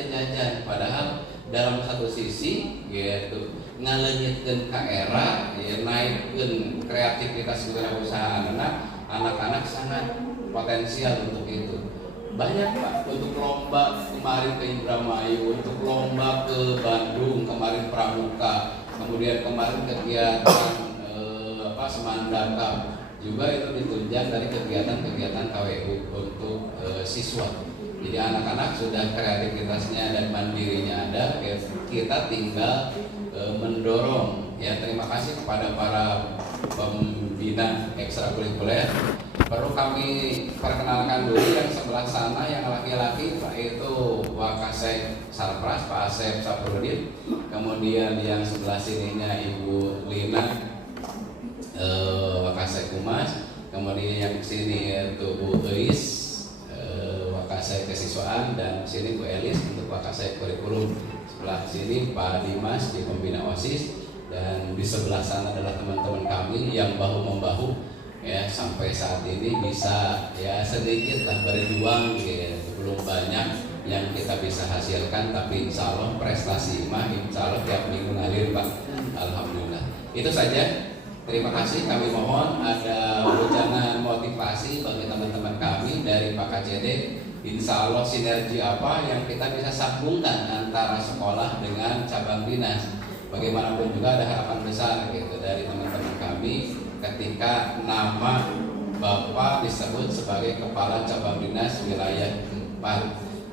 teh jajan, padahal dalam satu sisi gitu ngalenyitkeun ka era ya, naikkeun kreativitas kewirausahaan anak-anak sangat potensial untuk itu. Banyak Pak, untuk lomba kemarin ke Indramayu, untuk lomba ke Bandung kemarin Pramuka, kemudian kemarin kegiatan Semandaka juga itu ditunjang dari kegiatan-kegiatan KWU untuk siswa. Jadi anak-anak sudah kreativitasnya dan mandirinya ada, kita tinggal mendorong. Ya, terima kasih kepada para pembina ekstrakurikuler. Perlu kami perkenalkan dulu yang sebelah sana yang laki-laki, Pak itu Wakasek Sarpras, Pak Asep Saprudin. Kemudian yang sebelah sininya Ibu Lina Wakasek Humas. Kemudian yang sini itu Bu Eis Wakasek Kesiswaan, dan sini Bu Elis untuk Wakasek Kurikulum. Sebelah sini Pak Dimas di Pembina OSIS, dan di sebelah sana adalah teman-teman kami yang bahu membahu ya sampai saat ini bisa ya sedikit lah berjuang gitu. Belum banyak yang kita bisa hasilkan, tapi insya Allah prestasi mah insya Allah tiap minggu ngalir Pak. Alhamdulillah. Itu saja. Terima kasih. Kami mohon ada ucapan motivasi bagi teman-teman kami dari Pak KCD. Insya Allah sinergi apa yang kita bisa sambungkan antara sekolah dengan cabang dinas. Bagaimanapun juga ada harapan besar gitu dari teman-teman kami ketika nama Bapak disebut sebagai Kepala Cabang Dinas Wilayah 4.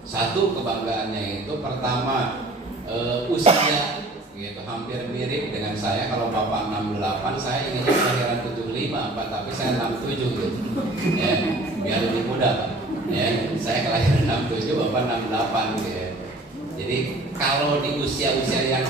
Satu kebanggaannya itu pertama usia gitu, hampir mirip dengan saya. Kalau Bapak 68, saya inginnya kelahiran 75 Pak, tapi saya 67 gitu. Ya, biar lebih mudah Pak. Ya, saya kelahiran 67, Bapak 68 gitu. Jadi kalau di usia-usia yang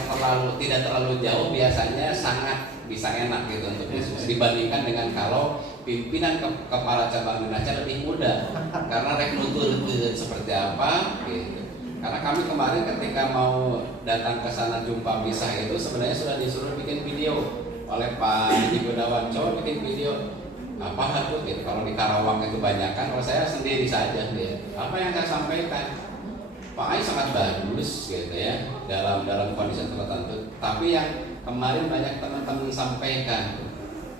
tidak terlalu jauh biasanya sangat bisa enak gitu untuk diskusi dibandingkan dengan kalau pimpinan kepala cabang dinasnya lebih muda karena rekrutur seperti apa gitu. Karena kami kemarin ketika mau datang ke sana jumpa misah itu sebenarnya sudah disuruh bikin video oleh Pak Ibu Dawanco, bikin video apa tuh gitu. Kalau di Karawang itu banyakan, kalau saya sendiri saja gitu. Apa yang saya sampaikan Pak Ai sangat bagus gitu ya dalam kondisi tertentu. Tapi yang kemarin banyak teman-teman sampaikan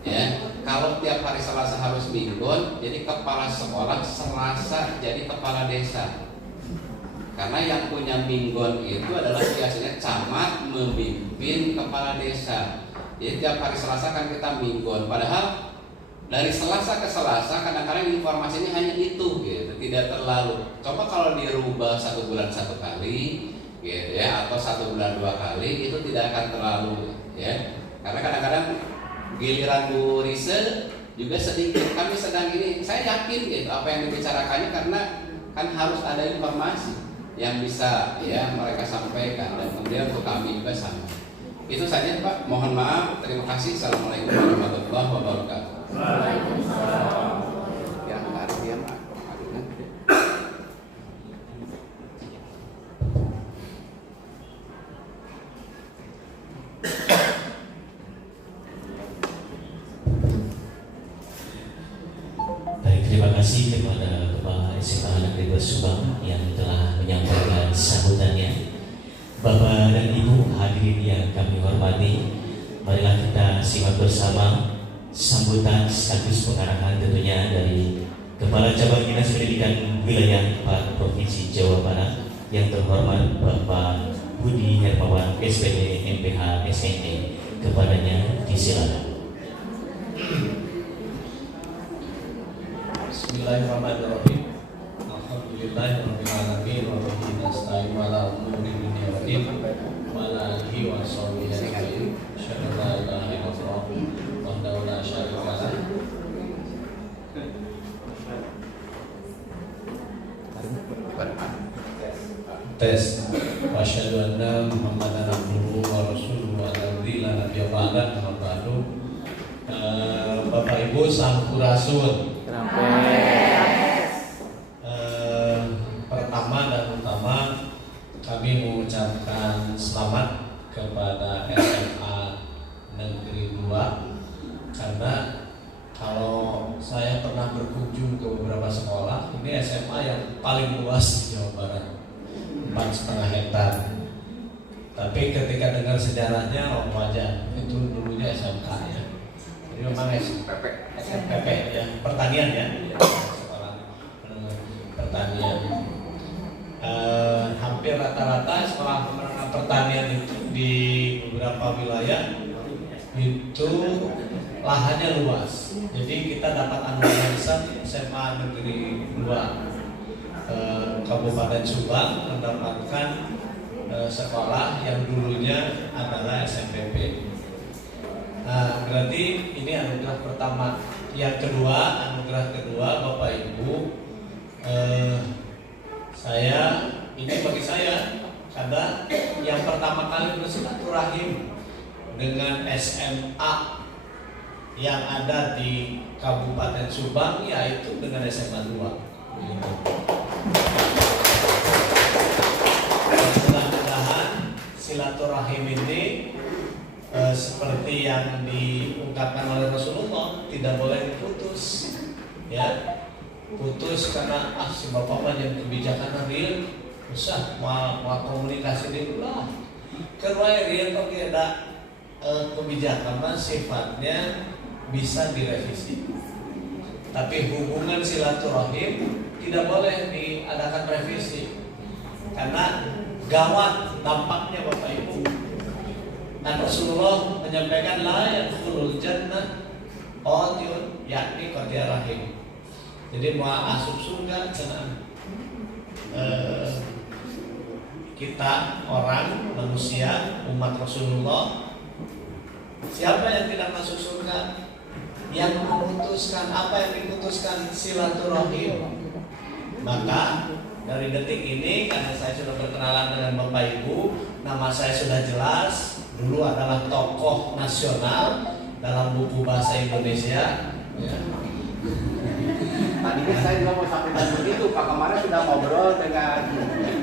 ya, kalau tiap hari Selasa harus minggon, jadi kepala sekolah Selasa jadi kepala desa. Karena yang punya minggon itu adalah biasanya camat memimpin kepala desa. Jadi tiap hari Selasa kan kita minggon. Padahal dari Selasa ke Selasa kadang-kadang informasinya hanya itu gitu, tidak terlalu. Coba kalau dirubah 1 bulan 1 kali gitu ya, atau 1 bulan 2 kali, itu tidak akan terlalu ya. Karena kadang-kadang giliran Bu Rise juga sedikit. Kami sedang ini, saya yakin gitu apa yang dibicarakannya karena kan harus ada informasi yang bisa ya mereka sampaikan, dan kemudian untuk kami juga sama. Itu saja Pak, mohon maaf, terima kasih. Assalamualaikum warahmatullahi wabarakatuh. Waalaikumsalam. Ya, ada dia Pak. Baik, terima kasih kepada Kepala SMA Negeri Subang yang telah menyampaikan sambutannya. Bapak dan Ibu hadirin yang kami hormati, marilah kita simak bersama sambutan sekaligus pengarahan tentunya dari Kepala Cabang Dinas Pendidikan Wilayah 4 Provinsi Jawa Barat yang terhormat Bapak Budi Hermawan SPD MPH SNT. Kepadanya disilakan. Bismillahirrahmanirrahim. Alhamdulillahirabbil alamin wa bihi nasta'in ala umuri dunya wa din wa ala alihi wa sahbihi ajma'in. Asyhadu an la ilaha illallah wahdahu la syarika lah. Tes. Wa asyhadu anna Muhammadan abduhu wa rasuluhu wa la nabiyya ba'da. Bapak Ibu sampurasun. Pertama dan utama kami mengucapkan selamat kepada SMA Negeri 2 karena kalau saya pernah berkunjung ke beberapa sekolah, ini SMA yang paling luas di Jawa Barat. 4,5 hektar. Tapi ketika dengar sejarahnya, oh wajar, itu dulunya SMK ya. Jadi memang SMPP ya, pertanian ya, sekolah pertanian. Hampir rata-rata sekolah menengah pertanian itu di beberapa wilayah itu lahannya luas. Jadi kita dapat anugerah SMA Negeri 2 Kabupaten Subang mendapatkan sekolah yang dulunya adalah SMPP. Nah, berarti ini anugerah pertama. Yang kedua, anugerah kedua Bapak Ibu, ini bagi saya karena yang pertama kali bersilaturahim dengan SMA yang ada di Kabupaten Subang yaitu dengan SMA 2. Mudah-mudahan silaturahim ini seperti yang diungkapkan oleh Rasulullah tidak boleh diputus, ya. Putus karena si bapak banyak kebijakan real, usah mau komunikasi dulu lah. Karena real kok ada kebijakan sifatnya bisa direvisi. Tapi hubungan silaturahim tidak boleh diadakan revisi karena gawat dampaknya Bapak Ibu. Dan Rasulullah menyampaikan la yadkhulul jannah qati'un, yakni qati' rahim. Jadi mau asup surga kita orang manusia umat Rasulullah, siapa yang tidak masuk surga? Yang memutuskan apa yang diputuskan silaturahim. Maka dari detik ini karena saya sudah berkenalan dengan Bapak Ibu, nama saya sudah jelas. Dulu adalah tokoh nasional dalam buku bahasa Indonesia. Ya. Tadinya saya juga mau sampaikan begitu, Pak. Kemarin sudah ngobrol dengan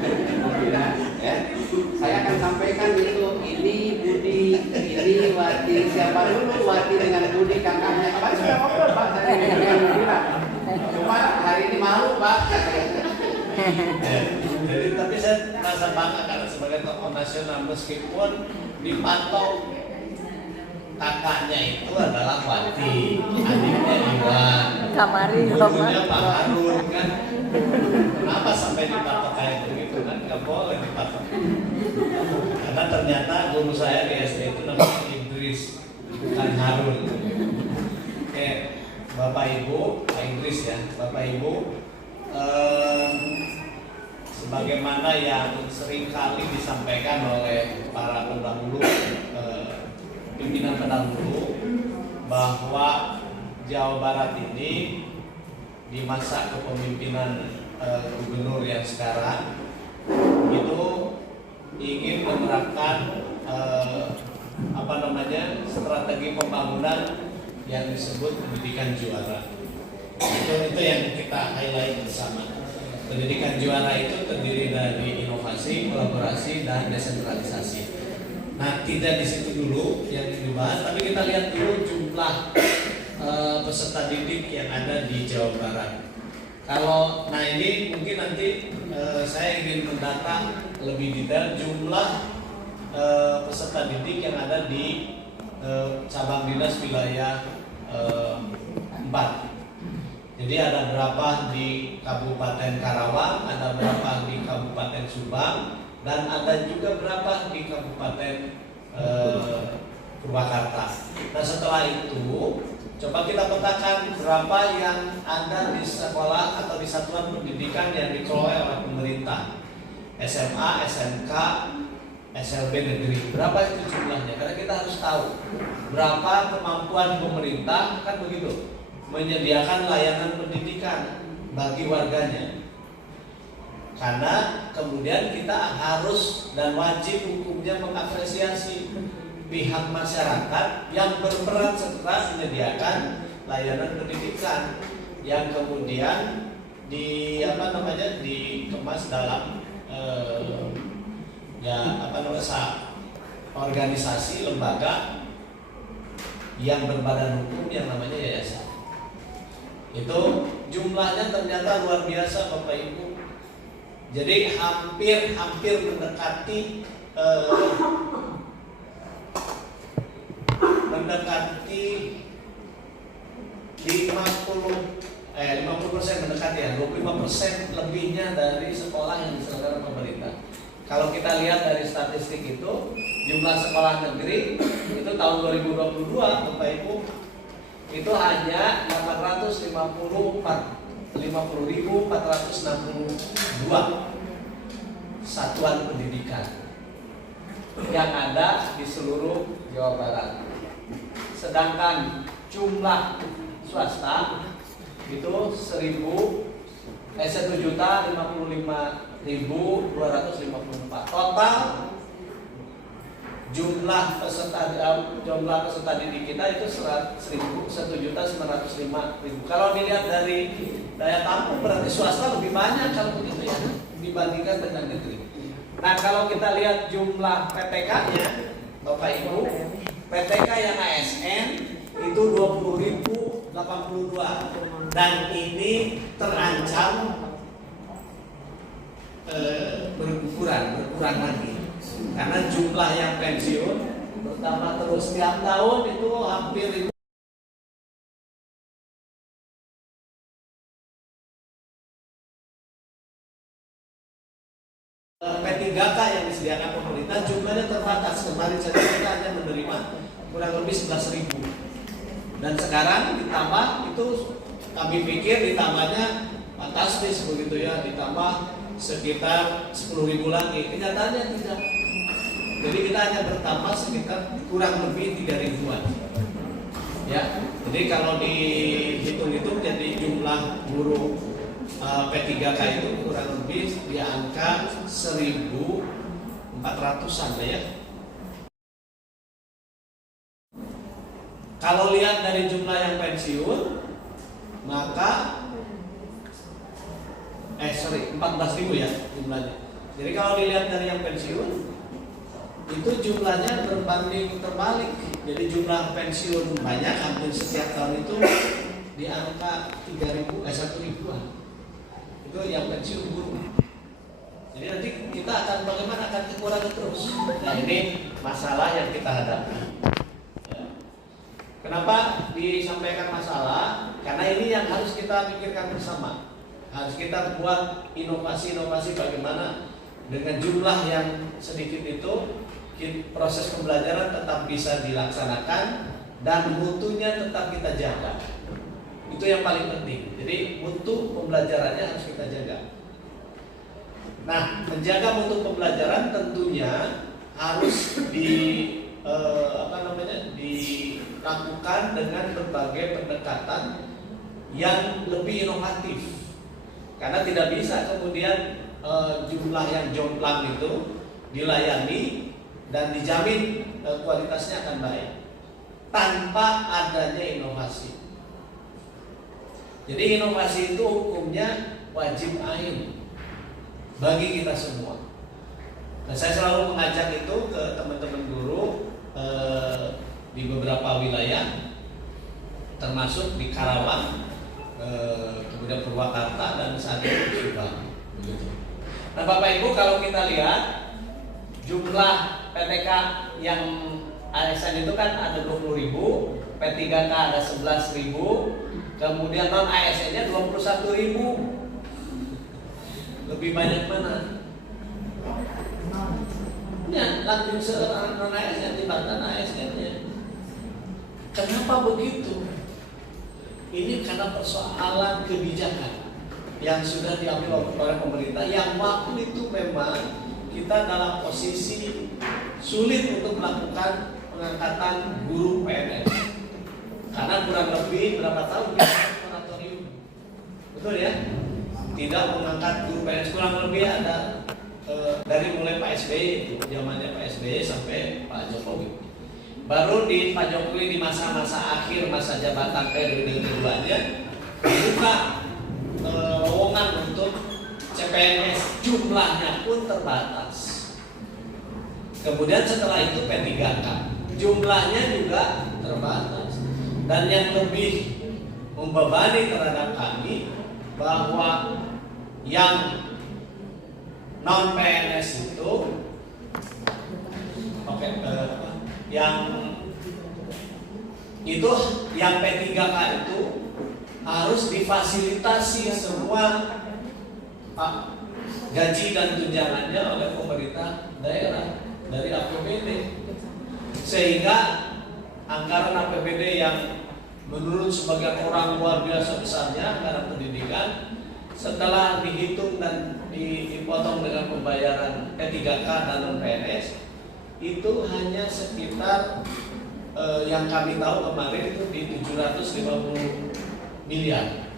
pimpinan, ya. Saya akan sampaikan itu, ini Budi, ini Wati, siapa dulu Wati dengan Budi kakaknya. Kemarin sudah ngobrol Pak, saya dengan pimpinan. Cuma hari ini malu Pak. Jadi tapi saya merasa bangga karena sebagai tokoh nasional meskipun dipantau kakaknya itu adalah Wati, adiknya Iwan, gurunya Pak Harun kan. Kenapa sampai dipatok kayak begitu kan? Gak boleh dipatok. Karena ternyata guru saya di SD itu namanya Idris, bukan Harun. Oke, Bapak Ibu, Pak Idris ya, Bapak Ibu, sebagaimana yang seringkali disampaikan oleh para pendahulu, pimpinan pendahulu, bahwa Jawa Barat ini di masa kepemimpinan gubernur yang sekarang itu ingin menerapkan strategi pembangunan yang disebut pendidikan juara. Itu yang kita highlight bersama. Pendidikan juara itu terdiri dari inovasi, kolaborasi, dan desentralisasi. Nah, tidak di situ dulu yang dibahas, tapi kita lihat dulu jumlah peserta didik yang ada di Jawa Barat. Nah ini mungkin nanti saya ingin mendata lebih detail jumlah peserta didik yang ada di cabang dinas wilayah 4. Jadi ada berapa di Kabupaten Karawang, ada berapa di Kabupaten Subang, dan ada juga berapa di Kabupaten Purwakarta. Nah setelah itu coba kita petakan berapa yang ada di sekolah atau di satuan pendidikan yang dikelola oleh pemerintah, SMA, SMK, SLB negeri. Berapa itu jumlahnya? Karena kita harus tahu berapa kemampuan pemerintah, kan begitu, menyediakan layanan pendidikan bagi warganya. Karena kemudian kita harus dan wajib hukumnya mengapresiasi pihak masyarakat yang berperan serta menyediakan layanan pendidikan yang kemudian dikemas dalam organisasi lembaga yang berbadan hukum yang namanya yayasan. Itu jumlahnya ternyata luar biasa Bapak Ibu. Jadi hampir mendekati 50% mendekati ya, 25% lebihnya dari sekolah yang diselenggarakan pemerintah. Kalau kita lihat dari statistik itu, jumlah sekolah negeri itu tahun 2022 Bapak Ibu itu hanya 50.462 satuan pendidikan yang ada di seluruh Jawa Barat. Sedangkan jumlah swasta itu 1.055.254. Total jumlah peserta didik kita itu 1.905.000. Kalau dilihat dari daya tampung berarti swasta lebih banyak kalau begitu ya dibandingkan dengan negeri. Nah kalau kita lihat jumlah PTK-nya Bapak Ibu, PTK yang ASN itu 20.082 dan ini terancam berkurang lagi karena jumlah yang pensiun bertambah terus setiap tahun itu hampir P3K yang disediakan pemerintah jumlahnya terbatas. Kemarin saja kita hanya menerima kurang lebih 11.000 dan sekarang ditambah itu kami pikir ditambahnya fantastis begitu ya, ditambah sekitar 10.000 lagi. Kenyataannya tidak. Jadi kita hanya bertambah sekitar kurang lebih 3.000-an. Ya, jadi kalau dihitung-hitung jadi jumlah guru P3K itu kurang lebih di angka 1.400-an ya. Kalau lihat dari jumlah yang pensiun, maka 14.000 ya jumlahnya. Jadi kalau dilihat dari yang pensiun, itu jumlahnya berbanding terbalik. Jadi jumlah pensiun banyak, hampir setiap tahun itu di angka 1.000-an. Itu yang pensiun guru. Jadi nanti kita akan bagaimana akan kekurangan terus. Nah ini masalah yang kita hadapi. Kenapa disampaikan masalah? Karena ini yang harus kita pikirkan bersama. Harus kita buat inovasi-inovasi bagaimana dengan jumlah yang sedikit itu proses pembelajaran tetap bisa dilaksanakan dan mutunya tetap kita jaga. Itu yang paling penting. Jadi mutu pembelajarannya harus kita jaga. Nah, menjaga mutu pembelajaran tentunya harus dilakukan dengan berbagai pendekatan yang lebih inovatif. Karena tidak bisa kemudian jumlah yang jomplang itu dilayani dan dijamin kualitasnya akan baik tanpa adanya inovasi. Jadi inovasi itu hukumnya wajib ain bagi kita semua. Dan saya selalu mengajak itu ke teman-teman guru di beberapa wilayah, termasuk di Karawang, kemudian Purwakarta dan saat ini Subang. Nah Bapak Ibu kalau kita lihat jumlah PTK yang ASN itu kan ada 20.000, P3K ada 11.000, kemudian non ASN-nya 21.000. Lebih banyak mana? Ya, langsung seorang non ASN dibandingkan ASN-nya. Kenapa begitu? Ini karena persoalan kebijakan yang sudah diambil oleh pemerintah yang waktu itu memang kita dalam posisi sulit untuk melakukan pengangkatan guru PNS karena kurang lebih berapa tahun kita moratorium, betul ya? Tidak mengangkat guru PNS kurang lebih ada dari mulai Pak SBY, zamannya Pak SBY sampai Pak Jokowi. Baru di Pak Jokowi di masa-masa akhir masa jabatan periode keduanya dibuka lowongan untuk CPNS, jumlahnya pun terbatas. Kemudian setelah itu P3K, jumlahnya juga terbatas. Dan yang lebih membebani terhadap kami bahwa yang non PNS itu yang itu yang P3K itu harus difasilitasi semua gaji dan tunjangannya oleh pemerintah daerah dari APBD, sehingga anggaran APBD yang menurut sebagian orang luar biasa besarnya anggaran pendidikan, setelah dihitung dan dipotong dengan pembayaran P3K dan non PNS itu hanya sekitar yang kami tahu kemarin itu di 750 miliar.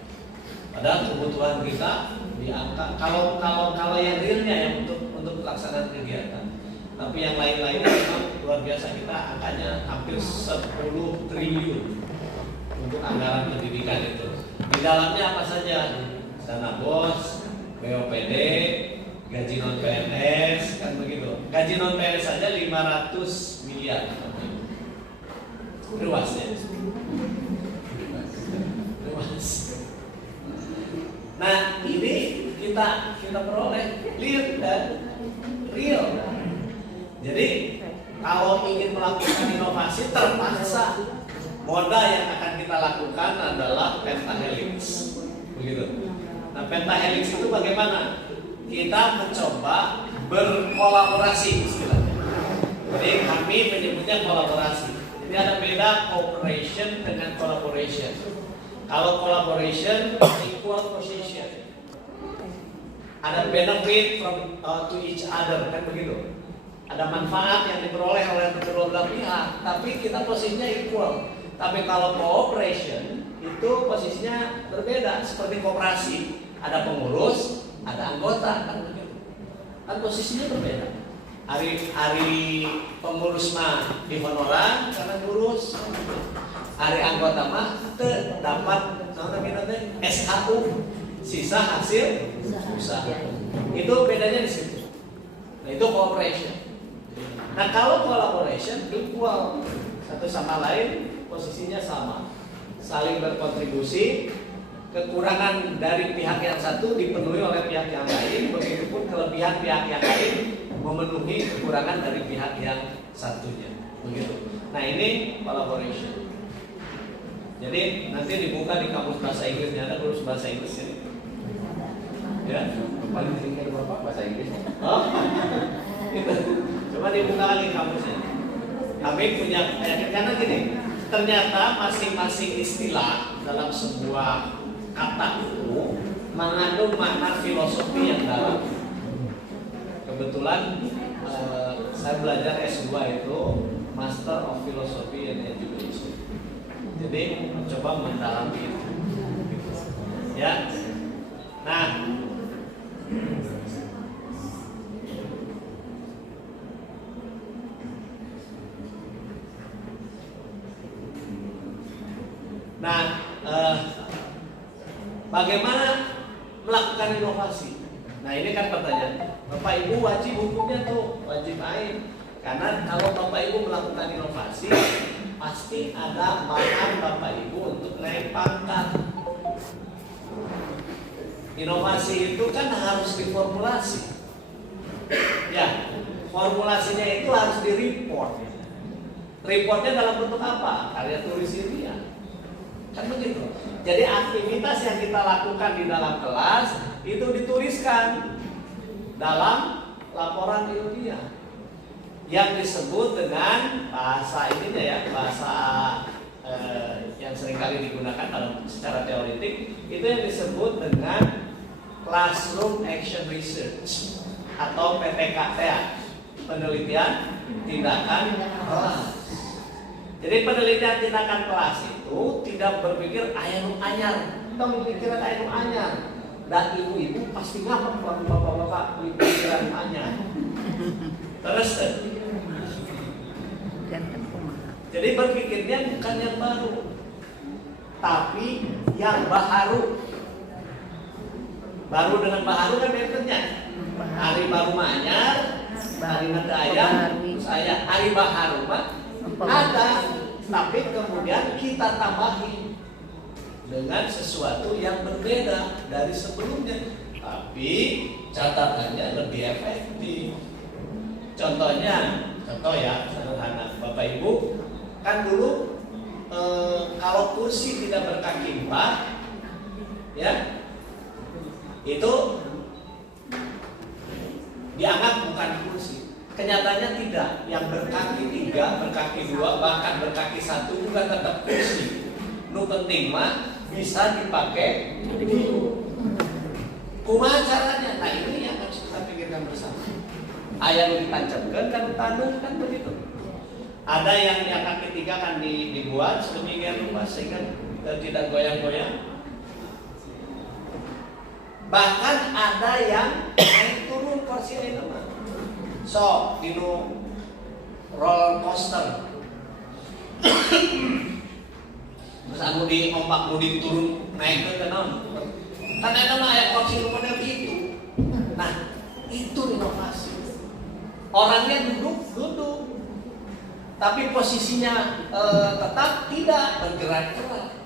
Padahal kebutuhan kita di angka kalau yang realnya yang untuk pelaksanaan kegiatan. Tapi yang lain-lainnya memang luar biasa, kita angkanya hampir 10 triliun untuk anggaran pendidikan itu. Di dalamnya apa saja? Dana BOS, BOPD, gaji non PNS, kan begitu. Gaji non PNS saja 500 miliar. Luas ya. Luas. Nah, ini kita peroleh real. Jadi kalau ingin melakukan inovasi terpaksa moda yang akan kita lakukan adalah pentahelix. Begitu. Nah, pentahelix itu bagaimana? Kita mencoba berkolaborasi istilahnya. Jadi kami menyebutnya kolaborasi. Jadi ada beda cooperation dengan collaboration. Kalau collaboration equal position, ada benefit from to each other, kan begitu. Ada manfaat yang diperoleh oleh kedua belah pihak, tapi kita posisinya equal. Tapi kalau cooperation itu posisinya berbeda, seperti koperasi. Ada pengurus, ada anggota, kan begitu. Kan posisinya berbeda. Hari pengurus mah di honoran karena ngurus, hari anggota mah dapat SHU, sisa hasil usaha. Itu bedanya di situ. Nah, itu cooperation. Nah, kalau collaboration equal, satu sama lain posisinya sama, saling berkontribusi. Kekurangan dari pihak yang satu dipenuhi oleh pihak yang lain, begitupun kelebihan pihak yang lain memenuhi kekurangan dari pihak yang satunya. Begitu. Nah, ini collaboration. Jadi nanti dibuka di kamus bahasa Inggrisnya, ada kursus bahasa Inggris ini. Ya, paling sering ada Bapak bahasa Inggris. Oh, gitu. Coba dibuka lagi kamusnya. Kami punya, karena gini, ternyata masing-masing istilah dalam sebuah kata itu mengandung makna filosofi yang dalam. Kebetulan saya belajar S2 itu Master of Philosophy and Education. Jadi mencoba mendalami itu. Ya. Nah, bagaimana melakukan inovasi? Nah, ini kan pertanyaan. Bapak Ibu wajib hukumnya tuh, wajib ain. Karena kalau Bapak Ibu melakukan inovasi, pasti ada bahan Bapak Ibu untuk naik pangkat. Inovasi itu kan harus diformulasi. Ya, formulasinya itu harus di-report. Reportnya dalam bentuk apa? Karya tulis ilmiah. Kan begitu. Jadi aktivitas yang kita lakukan di dalam kelas itu dituliskan dalam laporan ilmiah yang disebut dengan bahasa ininya ya, bahasa yang seringkali digunakan dalam secara teoretik itu yang disebut dengan Classroom Action Research atau PTKT, penelitian tindakan kelas. Jadi penelitian tindakan kelas itu tidak berpikir ayam anyar, kita memikirkan ayam anyar. Dan ibu-ibu pasti ngapa kalau bapak-bapak pikiran anyar. Terus jadi berpikirnya bukan yang baru, tapi yang baharu. Baru dengan baharu kan bedanya. Hari baru manyar, hari nanti ayam, saya hari baharu mah ada, tapi kemudian kita tambahin dengan sesuatu yang berbeda dari sebelumnya. tapi catatannya lebih efektif. Contoh ya sederhana, Bapak Ibu kan dulu kalau kursi tidak berkaki 4, ya itu dianggap bukan kursi. Kenyataannya tidak, yang berkaki 3, berkaki 2, bahkan berkaki 1 juga tetap kursi. Nu penting mah bisa dipakai dulu. Kumaha caranya? Nah ini yang harus kita pikirkan bersama. Ayah nu ditancapkan kan tanah kan begitu. Ada yang kaki 3 kan dibuat sedemikian rupa sehingga tidak goyang-goyang. Bahkan ada yang naik turun kursi ini mah. So, dino roller coaster. Terus anu di ombak nu diturun naik ke naon. Kan ada mah aya kursi model itu. Nah, itu inovasi. Orangnya duduk. Tapi posisinya tetap tidak bergerak-gerak.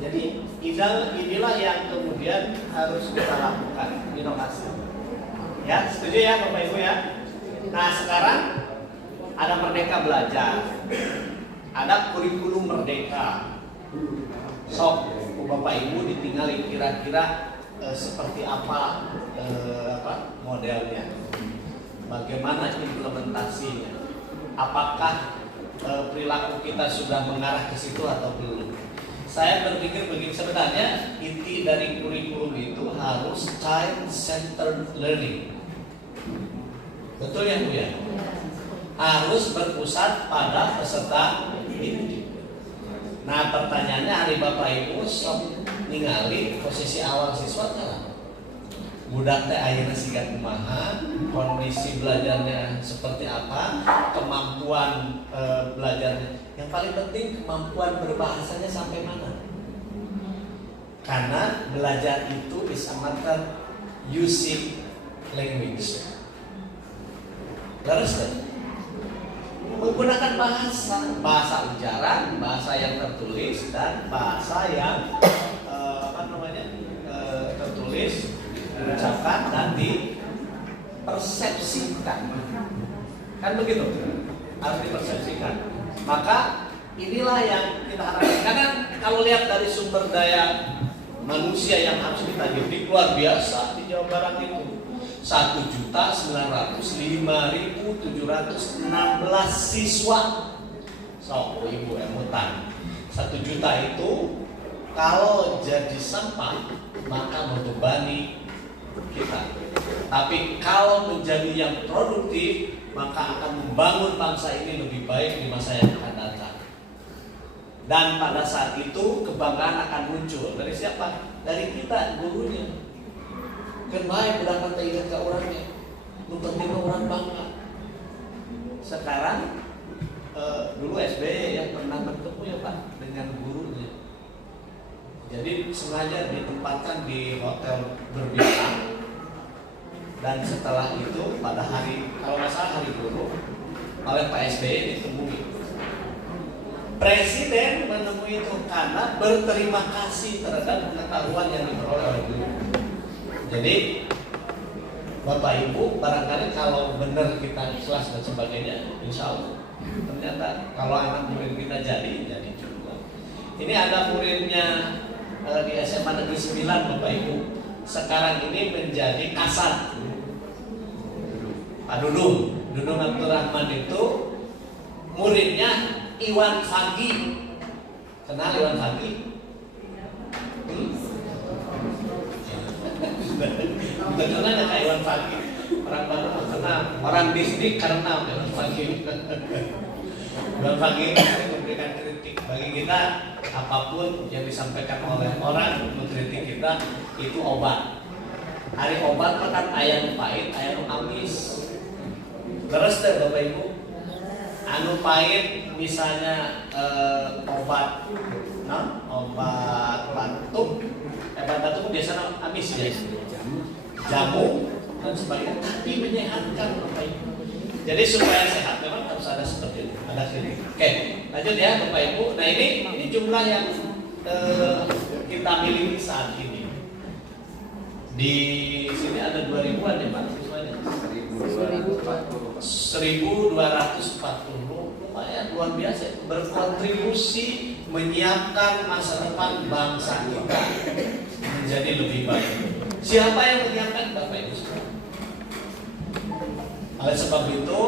Jadi inilah yang kemudian harus kita lakukan, inovasi. Ya, setuju ya Bapak Ibu ya? Nah sekarang ada Merdeka Belajar, ada kurikulum Merdeka. Sok Bapak Ibu ditinggalin kira-kira seperti apa modelnya, bagaimana implementasinya, apakah perilaku kita sudah mengarah ke situ atau belum. Saya berpikir begini, sebenarnya inti dari kurikulum itu harus child-centered learning. Betul ya Bu ya? Harus berpusat pada peserta didik. Nah pertanyaannya hari Bapak Ibu sok ningali posisi awal siswa kan? Budak teh ayeuna siga kumaha, kondisi belajarnya seperti apa, kemampuan belajarnya. Yang paling penting kemampuan berbahasanya sampai mana. Karena belajar itu is a matter using language. Leres kan? Menggunakan bahasa ujaran, bahasa yang tertulis dan bahasa yang tertulis, diucapkan dan dipersepsikan. Kan begitu? Harus dipersepsikan. Maka inilah yang kita harapkan. Karena kalau lihat dari sumber daya manusia yang harus kita didik luar biasa di Jawa Barat itu 1.905.716 siswa. So, ibu emutan 1 juta itu kalau jadi sampah maka membebani kita. Tapi kalau menjadi yang produktif maka akan membangun bangsa ini lebih baik di masa yang akan datang. Dan pada saat itu kebanggaan akan muncul dari siapa? Dari kita, gurunya. Kan baik budak teh ingat ke orangnya. Nu penting orang bangga. Sekarang dulu SBY yang pernah bertemu ya Pak dengan gurunya. Jadi sengaja ditempatkan di hotel berbintang. Dan setelah itu pada hari, kalau nggak salah hari guru, oleh Pak SBY ditemui. Presiden menemui itu karena berterima kasih terhadap pengetahuan yang diperoleh oleh guru. Jadi Bapak Ibu barangkali kalau benar kita ikhlas dan sebagainya, insya Allah ternyata kalau anak murid kita jadi juga. Ini ada muridnya di SMA Negeri 9 Bapak Ibu. Sekarang ini menjadi kasat. Pak Dudung Abdurrahman itu muridnya Iwan Fagi. Kenal Iwan Fagi? Betul ada kayak Iwan Fagi. Orang baru kenal, orang bisnis karena Iwan Fagi. Iwan Fagi memberikan kritik bagi kita. Apapun yang disampaikan oleh orang mengkritik kita itu obat. Hari obat kan aya pahit, aya amis. Terus deh Bapak Ibu, anu pahit misalnya obat batuk, batuk biasanya amis ya, jamu dan sebagainya, tapi menyehatkan Bapak Ibu. Jadi supaya sehat memang harus ada seperti itu, ada sini. Oke, lanjut ya Bapak Ibu. Nah ini jumlah yang kita miliki saat ini. Di sini ada 2000-an ya Pak siswanya. 1240. Lumayan luar biasa, berkontribusi menyiapkan masa depan bangsa kita menjadi lebih baik. Siapa yang menyiapkan? Bapak Ibu semua. Oleh sebab itu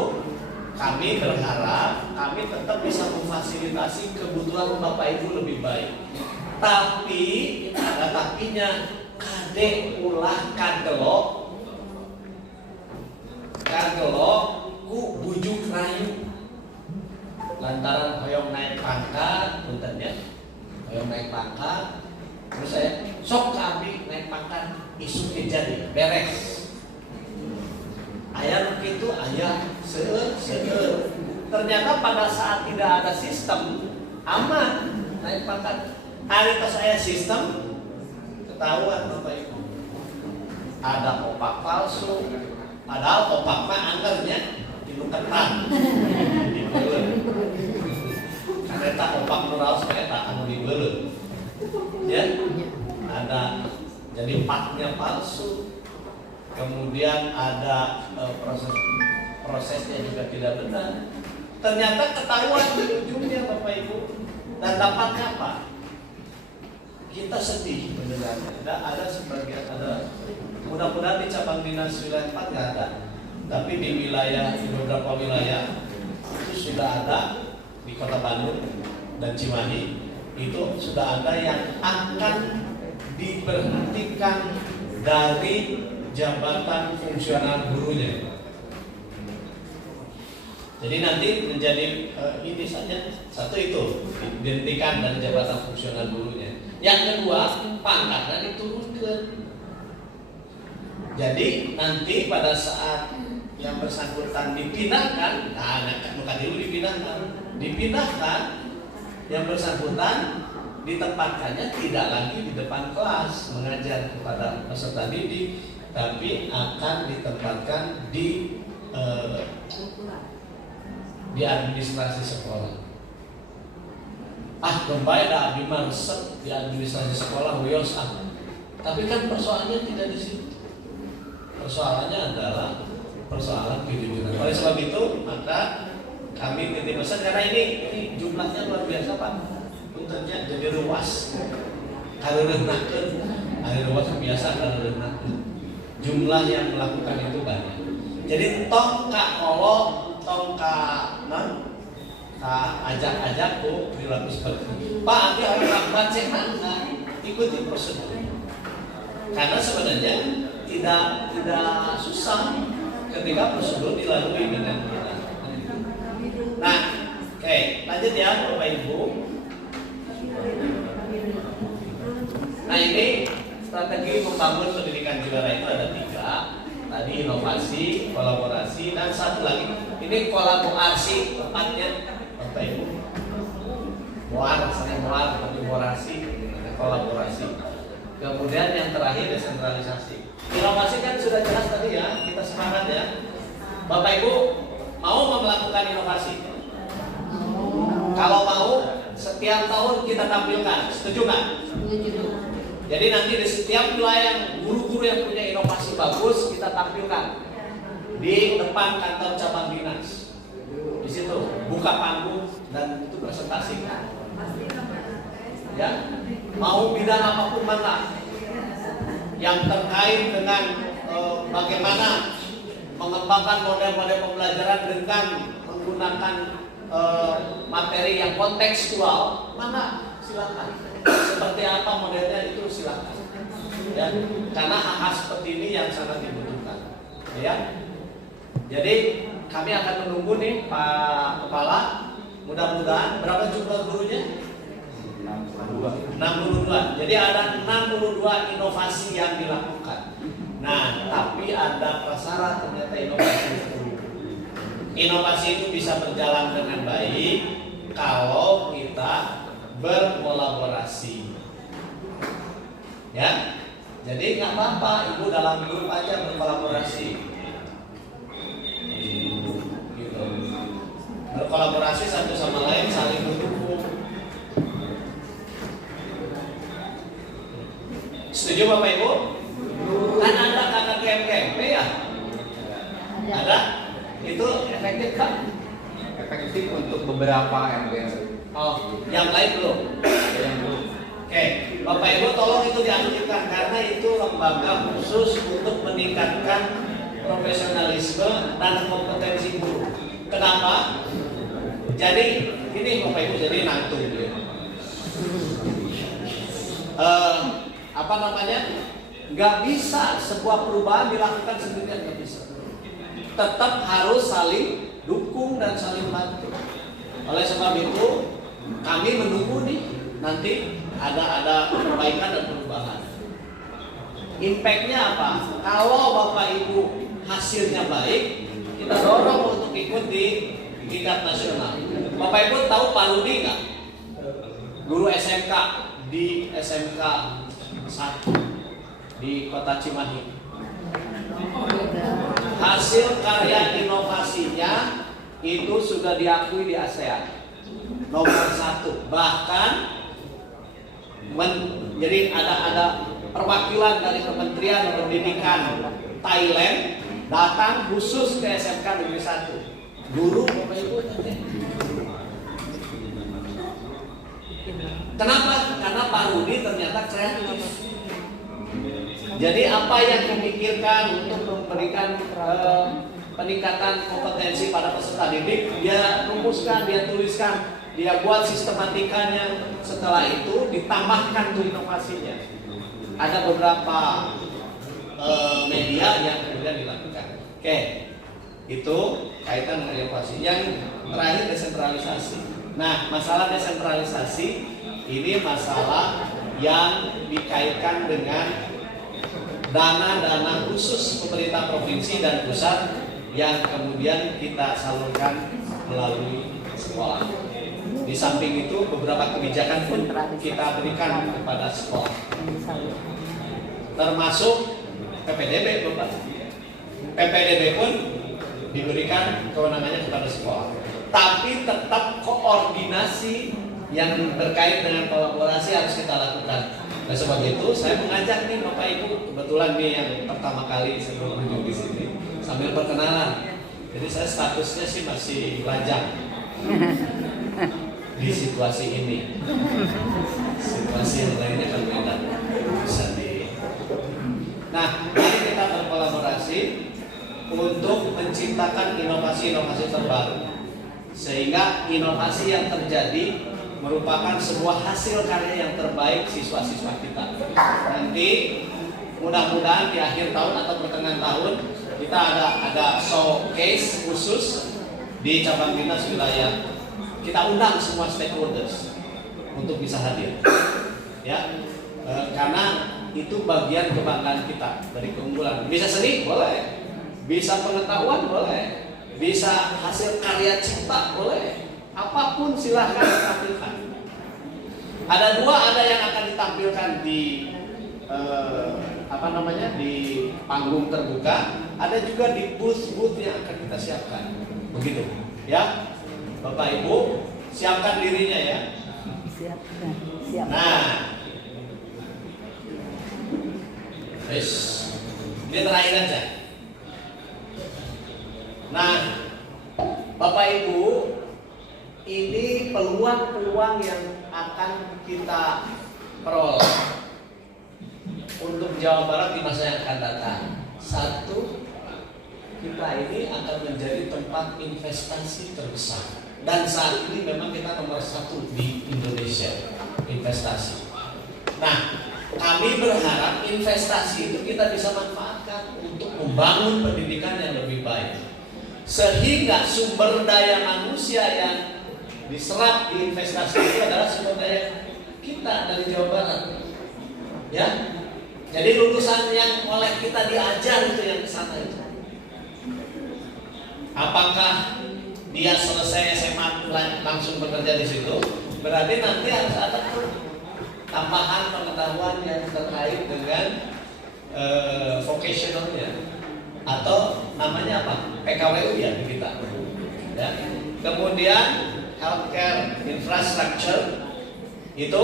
kami berharap kami tetap bisa memfasilitasi kebutuhan Bapak Ibu lebih baik. Tapi ada tapinya, kadek ulah kagelok ku bujuk rayu lantaran hoyong naik pangkat, puntennya hoyong naik pangkat, terus saya sok kami naik pangkat isu jadi beres. Ayah begitu, ayah seueur. Ternyata pada saat tidak ada sistem aman naik pangkat. Hari itu saya sistem ketahuan Bapak Ibu. Ada opak palsu, padahal opak mah anggarnya diluketan. Karena tak opak nuraus saya tak anu dibeuleut. Ya, ada jadi paknya palsu. Kemudian ada prosesnya juga tidak benar. Ternyata ketahuan di ujungnya Bapak Ibu. Dan dampaknya apa? Kita sedih mendengarnya. Ada sebagian, ada mudah-mudahan di cabang dinas wilayah 4 nggak ada. Tapi di wilayah, di beberapa wilayah itu sudah ada, di Kota Bandung dan Cimahi itu sudah ada yang akan diberhentikan dari jabatan fungsional gurunya. Jadi nanti menjadi ini saja, satu itu dihentikan dari jabatan fungsional gurunya. Yang kedua, pangkatnya diturunkan. Jadi nanti pada saat yang bersangkutan dipindahkan, bukan dulu dipindahkan, yang bersangkutan ditempatkannya tidak lagi di depan kelas mengajar kepada peserta didik, tapi akan ditempatkan di administrasi sekolah. Kembali dah abdi resep di administrasi sekolah wios Tapi kan persoalannya tidak di situ. Persoalannya adalah persoalan kejujuran. Oleh sebab itu, maka kami titip pesan karena ini jumlahnya luar biasa Pak. Puntennya jadi luas. Kareureunahkeun, ada luas biasa kareureunahkeun. Jumlah yang melakukan itu banyak. Jadi tong ka kolok, tong ka ajak-ajak perilaku seperti ini. Pak, nanti orang baca enggak ikuti prosedur. Karena sebenarnya tidak susah ketika prosedur dilalui dengan benar. Nah, oke, lanjut ya Bapak Ibu. Nah, ini strategi membangun pendidikan juara itu ada 3. Tadi inovasi, kolaborasi, dan satu lagi ini kolaborasi tepatnya Bapak Ibu. Kolaborasi, kolaborasi. Kemudian yang terakhir desentralisasi. Inovasi kan sudah jelas tadi ya, kita semangat ya. Bapak Ibu mau melakukan inovasi? Kalau mau, setiap tahun kita tampilkan. Setuju nggak? Setuju. Jadi nanti di setiap wilayah guru-guru yang punya inovasi bagus kita tampilkan di depan kantor cabang dinas. Di situ buka panggung dan itu presentasikan. Ya, mau bidang apapun mana yang terkait dengan bagaimana mengembangkan model-model pembelajaran dengan menggunakan materi yang kontekstual, mana silakan. Seperti apa modelnya itu silakan. Ya, karena hal-hal seperti ini yang sangat dibutuhkan. Ya, jadi kami akan menunggu nih Pak Kepala. Mudah-mudahan berapa jumlah gurunya? 62. Jadi ada 62 inovasi yang dilakukan. Nah, tapi ada prasyarat ternyata inovasi itu. Inovasi itu bisa berjalan dengan baik kalau kita berkolaborasi. Ya, jadi nggak apa-apa Ibu dalam grup aja berkolaborasi. Gitu. Berkolaborasi satu sama lain, saling mendukung. Setuju Bapak Ibu? itu efektif kan? Efektif untuk beberapa MBR. Oh, yang lain belum? Yang belum. Oke, Bapak Ibu tolong itu diaktifkan karena itu lembaga khusus untuk meningkatkan profesionalisme dan kompetensi guru. Kenapa? Jadi ini Bapak Ibu jadi nantu ya. Apa namanya? Gak bisa sebuah perubahan dilakukan sendirian, gak bisa. Tetap harus saling dukung dan saling bantu. Oleh sebab itu kami menunggu nih nanti ada perbaikan dan perubahan. Impactnya apa? Kalau Bapak Ibu hasilnya baik, kita dorong untuk ikut di tingkat nasional. Bapak Ibu tahu Pak Rudi nggak? Guru SMK di SMK 1 di Kota Cimahi. Hasil karya inovasinya itu sudah diakui di ASEAN nomor 1. Bahkan jadi ada perwakilan dari Kementerian Pendidikan Thailand datang khusus ke SMK Negeri 1. Guru Bapak Ibu. Kenapa? Karena Pak Rudi ternyata kreatif. Jadi apa yang memikirkan untuk memberikan peningkatan kompetensi pada peserta didik, dia rumuskan, dia tuliskan, dia buat sistematikanya. Setelah itu ditambahkan tuh inovasinya. Ada beberapa media yang kemudian dilakukan. Oke, itu kaitan dengan inovasi. Yang terakhir desentralisasi. Nah, masalah desentralisasi ini masalah yang dikaitkan dengan dana-dana khusus pemerintah provinsi dan pusat yang kemudian kita salurkan melalui sekolah. Di samping itu beberapa kebijakan pun kita berikan kepada sekolah, termasuk PPDB, Bapak. PPDB pun diberikan kewenangannya kepada sekolah, tapi tetap koordinasi yang berkait dengan kolaborasi harus kita lakukan. Nah, sebab itu saya mengajak nih Bapak Ibu, kebetulan nih yang pertama kali saya berkunjung di sini, sambil perkenalan. Jadi saya statusnya sih masih lajang di situasi ini. Situasi yang lainnya kan beda. Bisa di. Nah, mari kita berkolaborasi untuk menciptakan inovasi-inovasi terbaru, sehingga inovasi yang terjadi merupakan sebuah hasil karya yang terbaik siswa-siswa kita. Nanti mudah-mudahan di akhir tahun atau pertengahan tahun kita ada showcase khusus di cabang dinas wilayah. Kita undang semua stakeholders untuk bisa hadir, ya, karena itu bagian kebanggaan kita dari keunggulan. Bisa seni boleh, bisa pengetahuan boleh, bisa hasil karya cipta boleh. Apapun silahkan ditampilkan. Ada dua, ada yang akan ditampilkan di di panggung terbuka, ada juga di booth-booth yang akan kita siapkan. Begitu, ya, Bapak Ibu siapkan dirinya ya. Siapkan. Nah, ini terakhir aja. Nah, Bapak Ibu, ini peluang-peluang yang akan kita peroleh untuk Jawa Barat di masa yang akan datang. Satu, kita ini akan menjadi tempat investasi terbesar. Dan saat ini memang kita nomor 1 di Indonesia investasi. Nah, kami berharap investasi itu kita bisa manfaatkan untuk membangun pendidikan yang lebih baik, sehingga sumber daya manusia yang diserap di investasi itu adalah sumber daya kita dari Jawa Barat, ya. Jadi lulusan yang oleh kita diajar itu yang kesana itu. Apakah dia selesai SMA langsung bekerja di situ? Berarti nanti harus ada tambahan pengetahuan yang terkait dengan vocationalnya, atau namanya apa? PKWU ya di kita. Ya. Kemudian healthcare infrastructure itu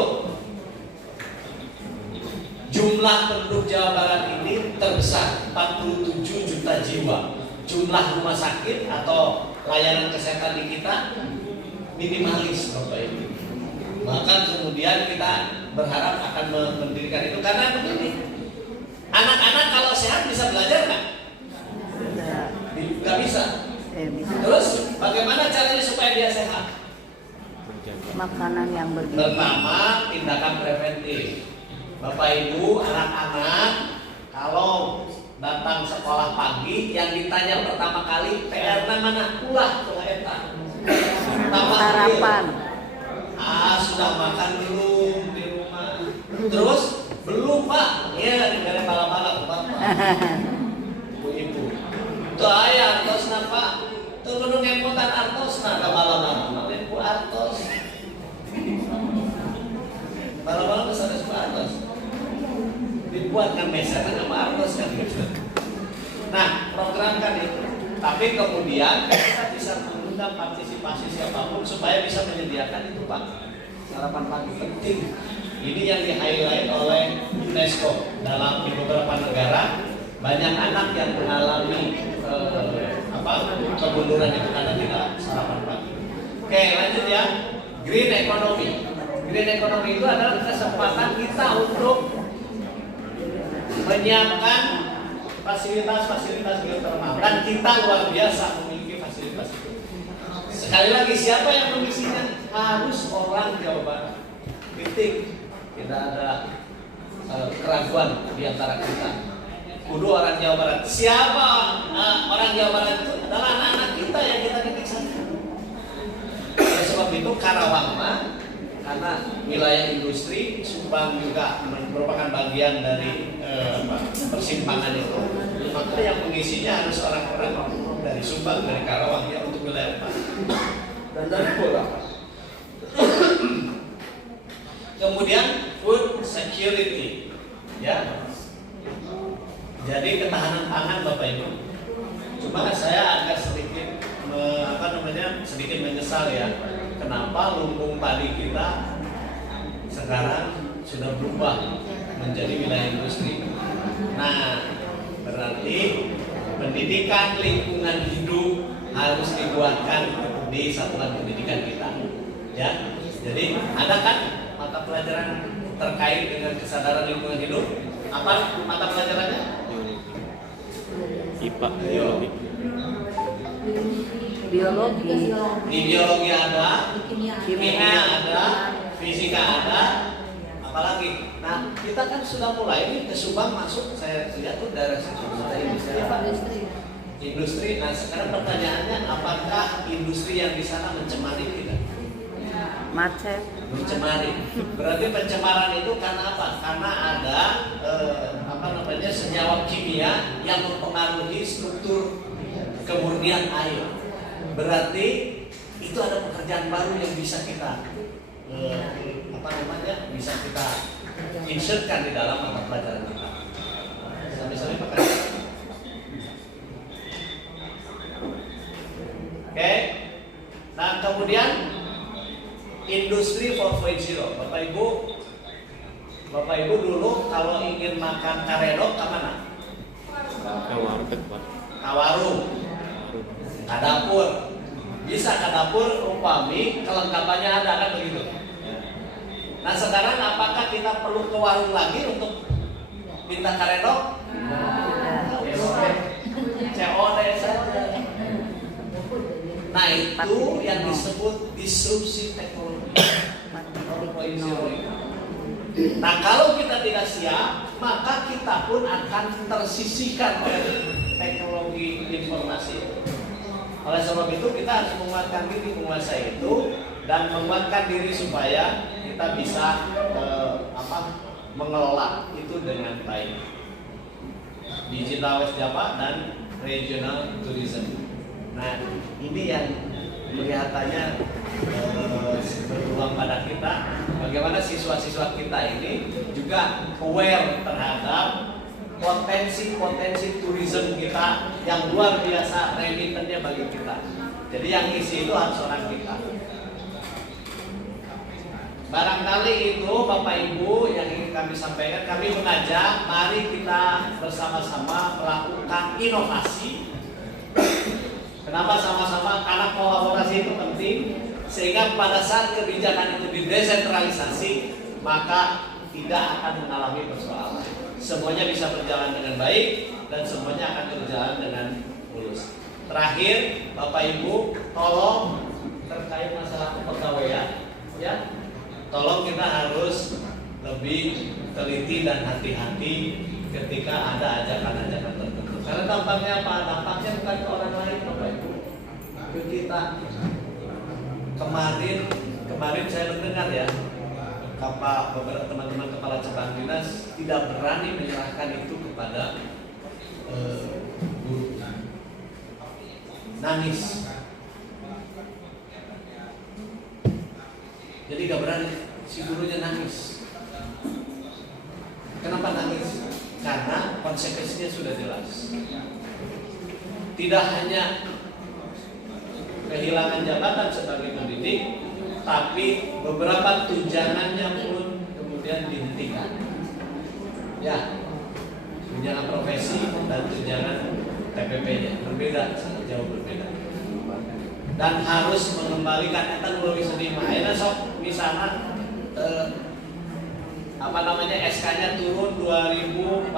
jumlah penduduk Jawa Barat ini terbesar, 47 juta jiwa. jumlah rumah sakit atau layanan kesehatan di kita minimalis Bapak Ibu. Maka kemudian kita berharap akan mendirikan itu karena begini, anak-anak kalau sehat bisa belajar nggak? Nggak bisa. Terus bagaimana caranya supaya dia sehat? Makanan yang bergizi. Pertama, tindakan preventif. Bapak Ibu, anak-anak kalau datang sekolah pagi yang ditanya pertama kali PR mana? Ulah ke eta. Sarapan. Sudah makan belum di rumah? Terus belum Pak? Iya, dari malam-malam Bapak. Ibu. Tuh ayah artos Pak. Tuh gunung ngemutan artos ke malam-malam. Ibu artos. Malam-malam kesana suka artos. Dibuatkan mesetan sama artos kan gitu. Nah, programkan itu. Tapi kemudian kita bisa mengundang partisipasi siapapun supaya bisa menyediakan itu Pak. Sarapan pagi penting. Ini yang di-highlight oleh UNESCO dalam di beberapa negara banyak anak yang mengalami kemunduran itu karena tidak sarapan pagi. Oke, lanjut ya. Green economy. Green economy itu adalah kesempatan kita untuk menyiapkan fasilitas-fasilitas geotermal dan kita luar biasa memiliki fasilitas itu. Sekali lagi siapa yang mengisinya? Harus orang Jawa Barat. Titik. Tidak ada keraguan di antara kita. Kudu orang Jawa Barat. Siapa orang Jawa Barat itu? Adalah anak-anak kita yang kita didik sana. Oleh sebab itu Karawang karena wilayah industri, Subang juga merupakan bagian dari persimpangan itu. Maka yang mengisinya harus orang-orang dari Subang, dari Karawang ya untuk wilayah Pak. Dan dari Pulau. Kemudian food security, ya. Jadi ketahanan pangan Bapak Ibu. Cuma saya agak sedikit sedikit menyesal ya. Kenapa lumbung padi kita sekarang sudah berubah menjadi wilayah industri. Nah, berarti pendidikan lingkungan hidup harus dibuatkan di satuan pendidikan kita. Ya, jadi ada kan mata pelajaran terkait dengan kesadaran lingkungan hidup? Apa mata pelajarannya? IPA, Biologi. Di biologi ada, kimia ada, fisika ada, apalagi. Nah, kita kan sudah mulai ini ke Subang masuk, saya lihat tuh daerah situ sudah industri apa? Industri. Nah, sekarang pertanyaannya, apakah industri yang di sana mencemari kita? Macet. Mencemari. Berarti pencemaran itu karena apa? Karena ada senyawa kimia yang mempengaruhi struktur kemurnian air. Berarti itu ada pekerjaan baru yang bisa kita bisa kita insertkan di dalam mata pelajaran kita. Sampai pakai. Oke. Nah, kemudian Industri 4.0. Bapak Ibu dulu kalau ingin makan karedok ke mana? Ke warteg, Pak. Ke warung. Ke dapur. Bisa ke dapur upami kelengkapannya ada kan begitu. Nah, sekarang apakah kita perlu ke warung lagi untuk minta karedok? COD saja. Nah, itu yang disebut disrupsi teknologi. Nah, kalau kita tidak siap, maka kita pun akan tersisihkan oleh teknologi informasi. Oleh sebab itu kita harus menguatkan diri menguasai itu dan menguatkan diri supaya kita bisa mengelola itu dengan baik. Digital West Java dan regional tourism. Nah, ini yang kelihatannya berpeluang pada kita. Bagaimana siswa-siswa kita ini juga aware terhadap potensi-potensi tourism kita yang luar biasa remittennya bagi kita. Jadi yang isi itu harus orang kita. Barangkali itu Bapak Ibu yang ingin kami sampaikan. Kami mengajak mari kita bersama-sama melakukan inovasi Kenapa sama-sama? Karena kolaborasi itu penting, sehingga pada saat kebijakan itu didesentralisasi, maka tidak akan mengalami persoalan. Semuanya bisa berjalan dengan baik dan semuanya akan berjalan dengan mulus. Terakhir, Bapak Ibu, tolong terkait masalah kepegawaian, ya, tolong kita harus lebih teliti dan hati-hati ketika ada ajakan-ajakan tertentu. Karena dampaknya apa? Dampaknya bukan ke orang lain, Bapak Ibu, ke kita. Kemarin saya mendengar ya, beberapa teman-teman kepala cabang dinas tidak berani menyerahkan itu kepada guru. Nangis. Jadi gak berani, si gurunya nangis. Kenapa nangis? Karena konsekuensinya sudah jelas. Tidak hanya kehilangan jabatan sebagai pendidik, tapi beberapa tunjangannya pun kemudian dihentikan. Ya, tunjangan profesi dan tunjangan TPP-nya berbeda, sangat jauh berbeda. Dan harus mengembalikan eta lebih sedih. Ayeuna sok misalnya SK-nya turun 2014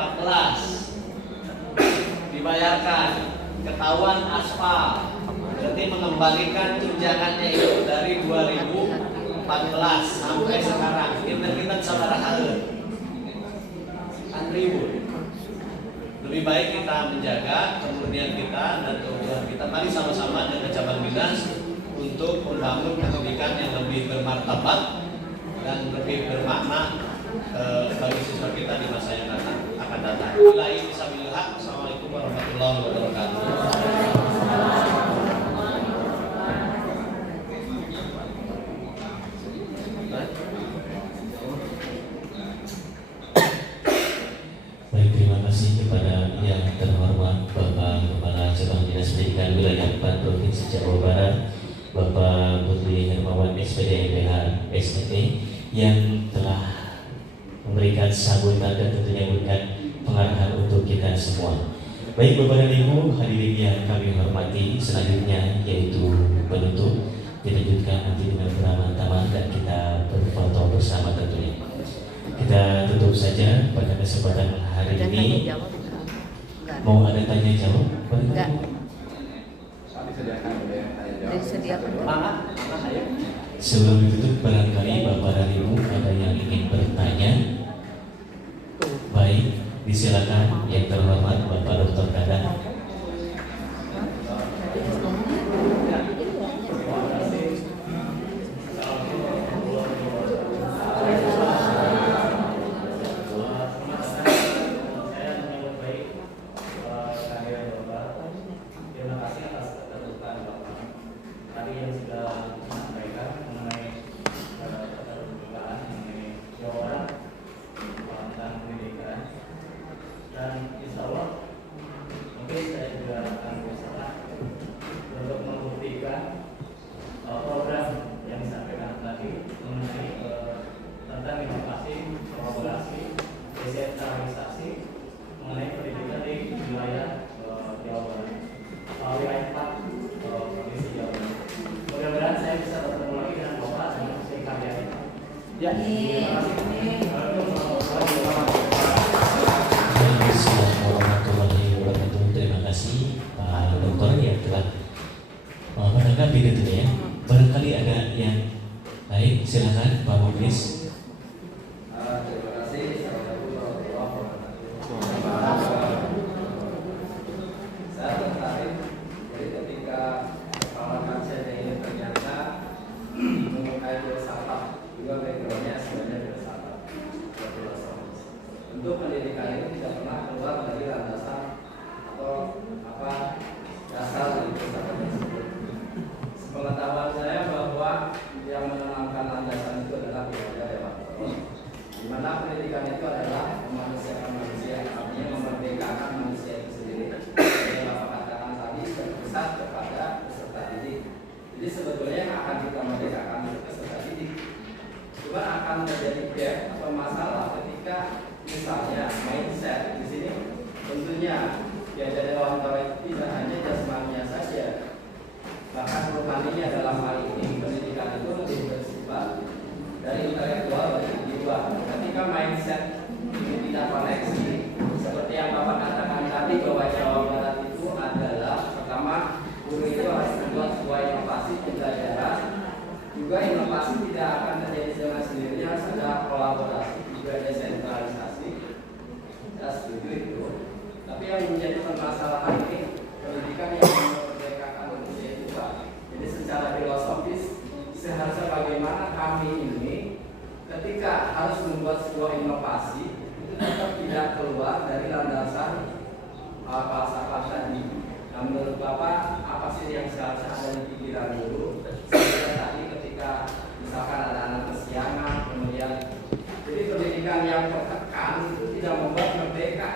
dibayarkan, ketahuan aspal, berarti mengembalikan tunjangannya itu dari 2014 sampai sekarang. Kita saudara hareun kan ribut. Lebih baik kita menjaga kemurnian kita dan keutuhan kita. Mari sama-sama dengan cabang dinas untuk membangun pendidikan yang lebih bermartabat dan lebih bermakna bagi siswa kita di masa yang akan datang. Billahi fisabilillah. Assalamualaikum warahmatullahi wabarakatuh. Baik, terima kasih kepada yang terhormat Bapak Kepala Cabang Dinas Pendidikan Wilayah 4 Provinsi Jawa Barat, Bapak Putri Hermawan SPD MPH SPT, yang telah memberikan sambutan dan tentunya memberikan pengarahan untuk kita semua. Baik Bapak dan Ibu hadirin yang kami hormati, selanjutnya yaitu penutup, dilanjutkan nanti dengan beramah tamah dan kita berfoto bersama tentunya. Kita tutup saja pada kesempatan hari Ada ini. tanya jawab? Mau ada tanya jawab? Enggak. Disediakan ya, tanya jawab. Disediakan. Mana ayo. Sebelum ditutup, barangkali Bapak dan Ibu ada yang ingin bertanya. Baik, disilakan yang terhormat Bapak Dr. Dadang. Terima kasih Pak Dokter yang telah menanggapi tentunya. Barangkali ada yang lain, silakan Pak Muklis. Terima kasih. Saya tertarik dari ketika pengalaman saya ini ternyata mengenai filsafat, juga backgroundnya sebenarnya filsafat. Untuk pendidikan ini tidak pernah keluar dari landasan atau dasar dari filsafat tersebut. Sepengetahuan saya bahwa yang menanamkan landasan itu adalah budaya lewat terus, di mana pendidikan itu adalah memanusiakan manusia, artinya memerdekakan manusia itu sendiri. Yang Bapak katakan tadi berpusat kepada peserta didik. Jadi sebetulnya yang akan kita merdekakan itu peserta didik. Cuma akan terjadi gap atau masalah ketika misalnya mindset di sini tentunya ya dari orang tua itu tidak hanya jasmaninya saja, lainnya dalam hal ini pendidikan itu lebih bersifat dari intelektual dan individual. Ketika mindset ini tidak koneksi, seperti yang Bapak katakan tadi bahwa Jawa Barat itu adalah pertama, guru itu harus membuat sebuah inovasi pembelajaran. Juga inovasi tidak akan terjadi dengan sendirinya, harus ada kolaborasi, juga desentralisasi. Saya setuju itu. Tapi yang menjadi permasalahan ini pendidikan yang memerdekakan manusia itu Pak. Jadi secara filosofis seharusnya bagaimana kami ini ketika harus membuat sebuah inovasi itu tetap tidak keluar dari landasan falsafah tadi. Nah, menurut Bapak apa sih yang seharusnya ada di pikiran guru? Seperti tadi ketika misalkan ada anak kesiangan, kemudian jadi pendidikan yang tertekan itu tidak membuat merdeka.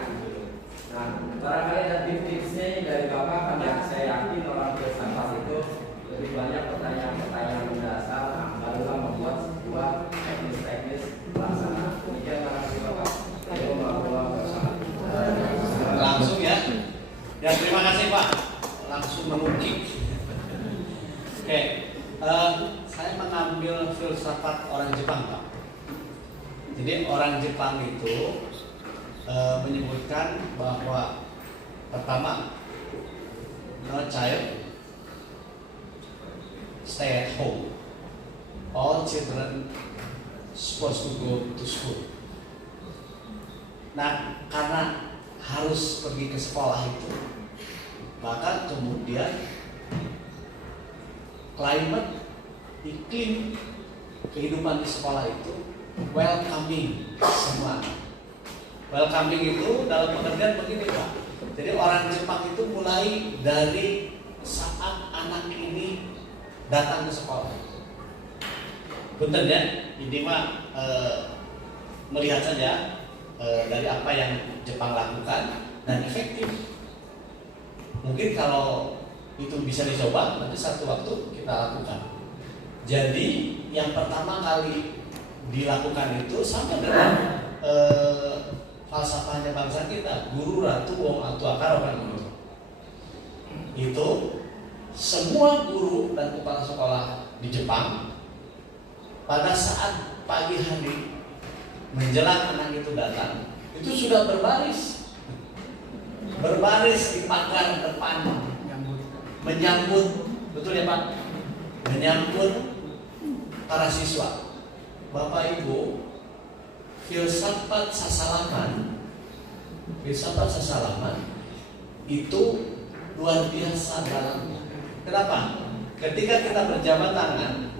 Nah, barangkali ada tips-tipsnya dari Bapak karena saya yakin orang filsafat itu lebih banyak pertanyaan-pertanyaan mendasar, nah, barulah membuat sebuah teknis-teknis pelaksanaan. Demikian terima kasih Bapak. Langsung ya. Ya terima kasih Pak. Langsung mengukik. Oke, saya mengambil filsafat orang Jepang Pak. Jadi orang Jepang itu menyebutkan bahwa pertama no child stay at home, all children supposed to go to school. Nah, karena harus pergi ke sekolah itu, maka kemudian climate, iklim kehidupan di sekolah itu welcoming semua. Welcoming itu dalam pengertian begini Pak. Jadi orang Jepang itu mulai dari saat anak ini datang ke sekolah. Punten ya, ini mah melihat saja dari apa yang Jepang lakukan dan efektif. Mungkin kalau itu bisa dicoba, nanti satu waktu kita lakukan. Jadi yang pertama kali dilakukan itu sama dengan falsafahnya bangsa kita, guru ratu wong atu akar kan gitu. Itu semua guru dan kepala sekolah di Jepang pada saat pagi hari menjelang anak itu datang, itu sudah berbaris di pagar depan menyambut, betul ya Pak? Menyambut para siswa. Bapak Ibu, filsafat sasalaman itu luar biasa dalamnya. Kenapa? Ketika kita berjabat tangan,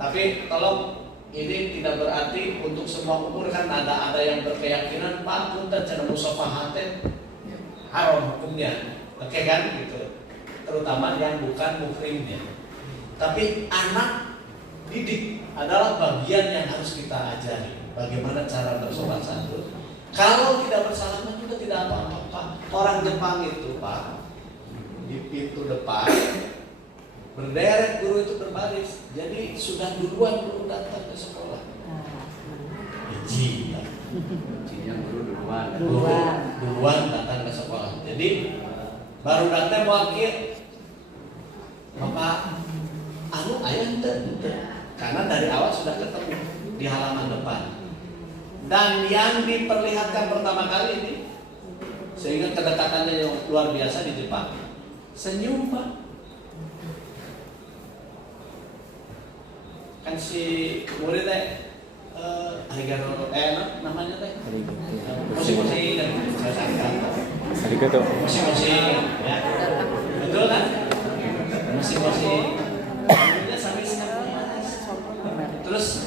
tapi tolong ini tidak berarti untuk semua umur, kan ada yang berkeyakinan Pak punten cenah musafahaten haram hukumnya. Oke kan gitu. Terutama yang bukan muhrimnya. Tapi anak didik adalah bagian yang harus kita ajari. Bagaimana cara bersopan santun. Kalau tidak bersalaman juga tidak apa-apa. Orang Jepang itu Pak di pintu depan berderet, guru itu berbaris. Jadi sudah duluan guru datang ke sekolah. yang guru Duluan datang ke sekolah. Jadi baru datang wakil Bapak ayah ente. Karena dari awal sudah ketemu di halaman depan. Dan yang diperlihatkan pertama kali ini, sehingga kedekatannya yang luar biasa di Jepang, senyum Pak. Kan si murid teh arigato namanya teh musik-musik dan Arigato. musik-musik ya. Betul kan? Musik-musik. Terus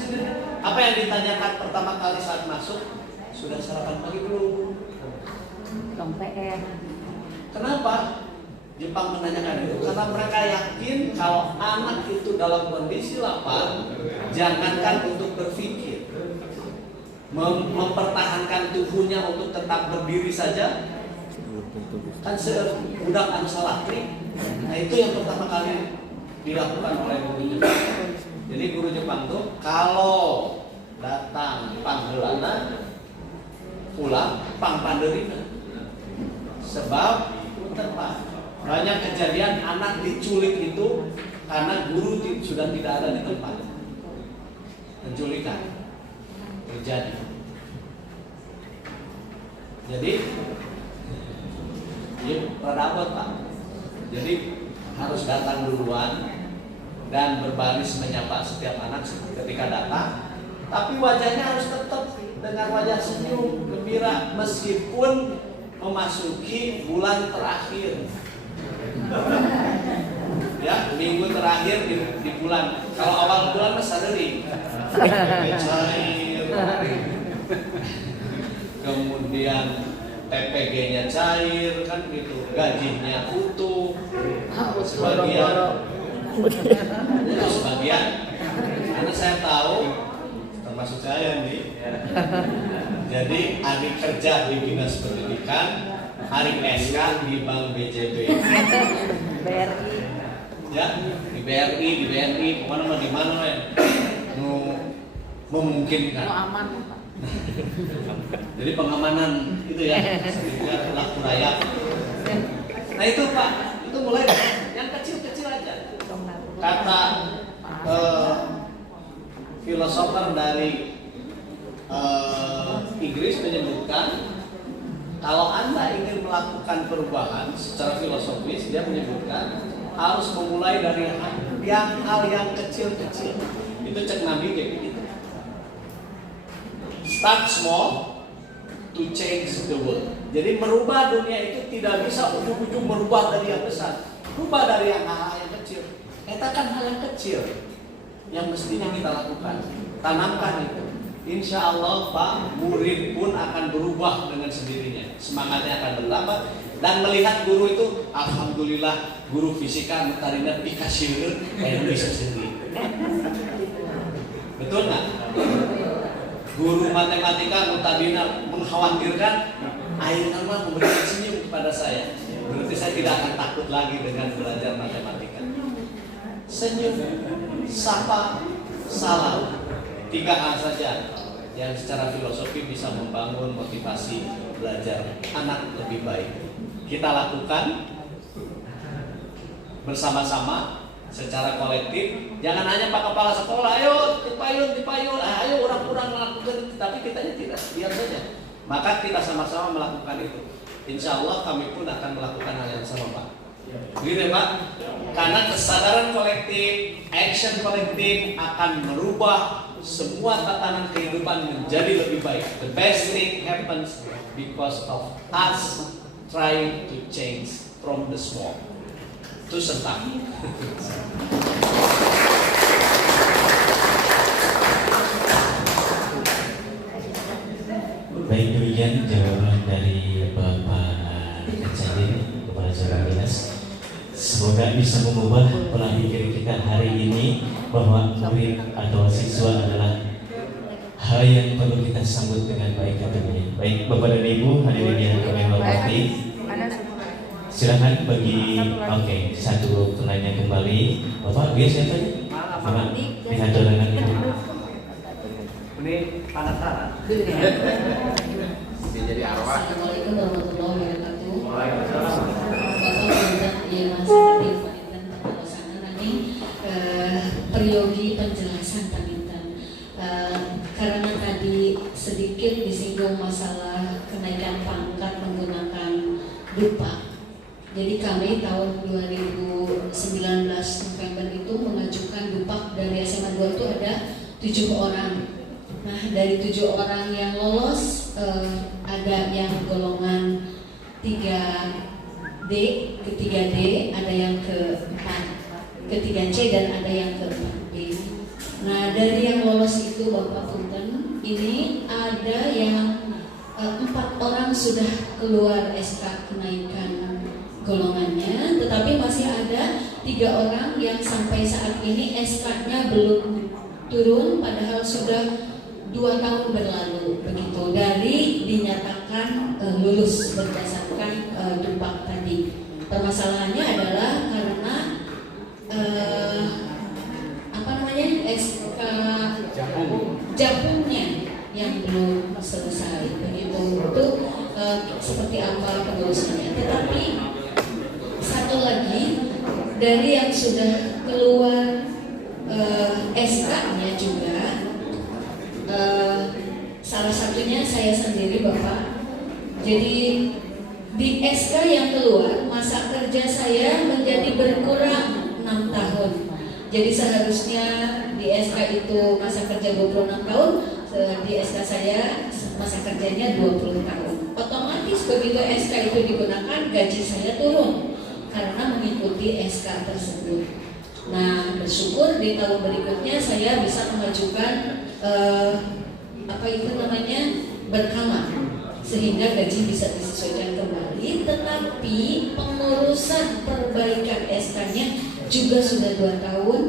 apa yang ditanyakan pertama kali saat masuk? Sudah sarapan pagi belum? Dong PR. Kenapa Jepang menanyakan itu? Karena mereka yakin kalau anak itu dalam kondisi lapar, jangankan untuk berpikir, mempertahankan tubuhnya untuk tetap berdiri saja, kan budak anu salakri. Nah itu yang pertama kali dilakukan oleh guru Jepang. Jadi guru Jepang tuh kalau datang panggelana pulang pangpanderina, sebab punten Pak, Banyak kejadian anak diculik itu karena guru sudah tidak ada di tempat. Penculikan terjadi. Jadi, ya rada Pak. Jadi harus datang duluan dan berbaris menyapa setiap anak ketika datang. Tapi wajahnya harus tetap dengan wajah senyum, gembira meskipun memasuki bulan terakhir. Ya, minggu terakhir di bulan. Kalau awal bulan mas sadari cair, kemudian TPG-nya cair kan gitu, gajinya utuh, sebagian karena saya tahu termasuk saya nih. Jadi hari kerja di Dinas Pendidikan, hari SK di Bank BJB. BRI. Ya, di BRI, pokoknya di mana ya? Memungkinkan. Aman. Jadi pengamanan itu ya, sehingga laku rakyat. Nah itu Pak, itu mulai yang kecil-kecil aja. Kata filosofer dari Inggris menyebutkan kalau Anda ingin melakukan perubahan secara filosofis, dia menyebutkan harus memulai dari hal yang kecil-kecil. Itu cek Nabi kayak gitu. Start small to change the world. Jadi merubah dunia itu tidak bisa ujung-ujung merubah dari yang besar. Rubah dari hal-hal yang kecil. Katakan hal yang kecil yang mestinya kita lakukan. Tanamkan itu. Insya Allah Pak, murid pun akan berubah dengan sendirinya. Semangatnya akan bertambah. Dan melihat guru itu, alhamdulillah guru fisika nutarina pikasir kayak bisa sendiri. Betul nggak? Guru matematika nutarina mengkhawatirkan, akhirnya memberikan senyum kepada saya. Berarti saya tidak akan takut lagi dengan belajar matematika. Senyum, sapa, salam. 3 hal saja yang secara filosofi bisa membangun motivasi belajar anak lebih baik. Kita lakukan bersama-sama secara kolektif. Jangan hanya Pak Kepala Sekolah, ayo dipayun, ayo orang-orang melakukan, tapi kitanya tidak, diam saja. Maka kita sama-sama melakukan itu. Insya Allah kami pun akan melakukan hal yang sama Pak. Gitu ya Pak? Karena kesadaran kolektif, action kolektif akan merubah semua tatanan kehidupan menjadi lebih baik. The best thing happens because of us trying to change from the small. Itu sentak. Baik, demikian jawaban dari Bapak Kejadian Kepala Sekolah Dinas. Semoga bisa mengubah pola pikir kita hari ini bahwa murid atau siswa adalah hal yang perlu kita sambut dengan baik tentunya. Baik Bapak dan Ibu hadirin yang kami hormati, silakan bagi satu penanya kembali. Bapak biasa tadi lihat dengan Ibu. Ini panas-panas. Jadi arwah. Assalamualaikum warahmatullahi wabarakatuh. Waalaikumsalam. Periogi penjelasan Tamintan karena tadi sedikit disinggung masalah kenaikan pangkat menggunakan dupa. Jadi kami tahun 2019 November itu mengajukan dupa dari SMA 2 itu ada 7 orang. Nah dari 7 orang yang lolos ada yang golongan 3D, ke 3D, ada yang ke 4, ke 3C dan ada yang ke 4D. Nah dari yang lolos itu Bapak Punten, ini ada yang 4 orang sudah keluar SK kenaikan golongannya, tetapi masih ada 3 orang yang sampai saat ini SK-nya belum turun, padahal sudah 2 tahun berlalu begitu dari dinyatakan lulus berdasarkan dupak tadi. Permasalahannya adalah karena SK Japungnya yang belum selesai begitu. Itu seperti apa penelusurannya. Tetapi satu dari yang sudah keluar SK-nya juga, salah satunya saya sendiri Bapak. Jadi di SK yang keluar masa kerja saya menjadi berkurang 6 tahun. Jadi seharusnya di SK itu masa kerja 26 tahun, di SK saya masa kerjanya 20 tahun. Otomatis begitu SK itu digunakan, gaji saya turun karena mengikuti SK tersebut. Nah, bersyukur di tahun berikutnya saya bisa mengajukan berkala, sehingga gaji bisa disesuaikan kembali. Tetapi pengurusan perbaikan SK-nya juga sudah 2 tahun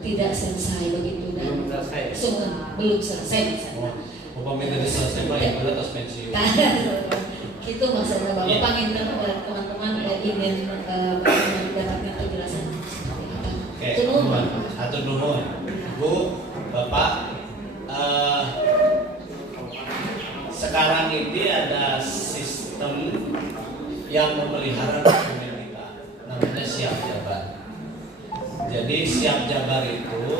tidak selesai begitu, dan belum selesai. Upamanya tadi selesai Pak, yang atas pensiun. Itu maksudnya Bapak pengen teman-teman ingin mendapatkan penjelasan. Oke, atur nuhun. Bu, Bapak, sekarang ini ada sistem yang memelihara dokumen kita, namanya siap jabar. Jadi siap jabar itu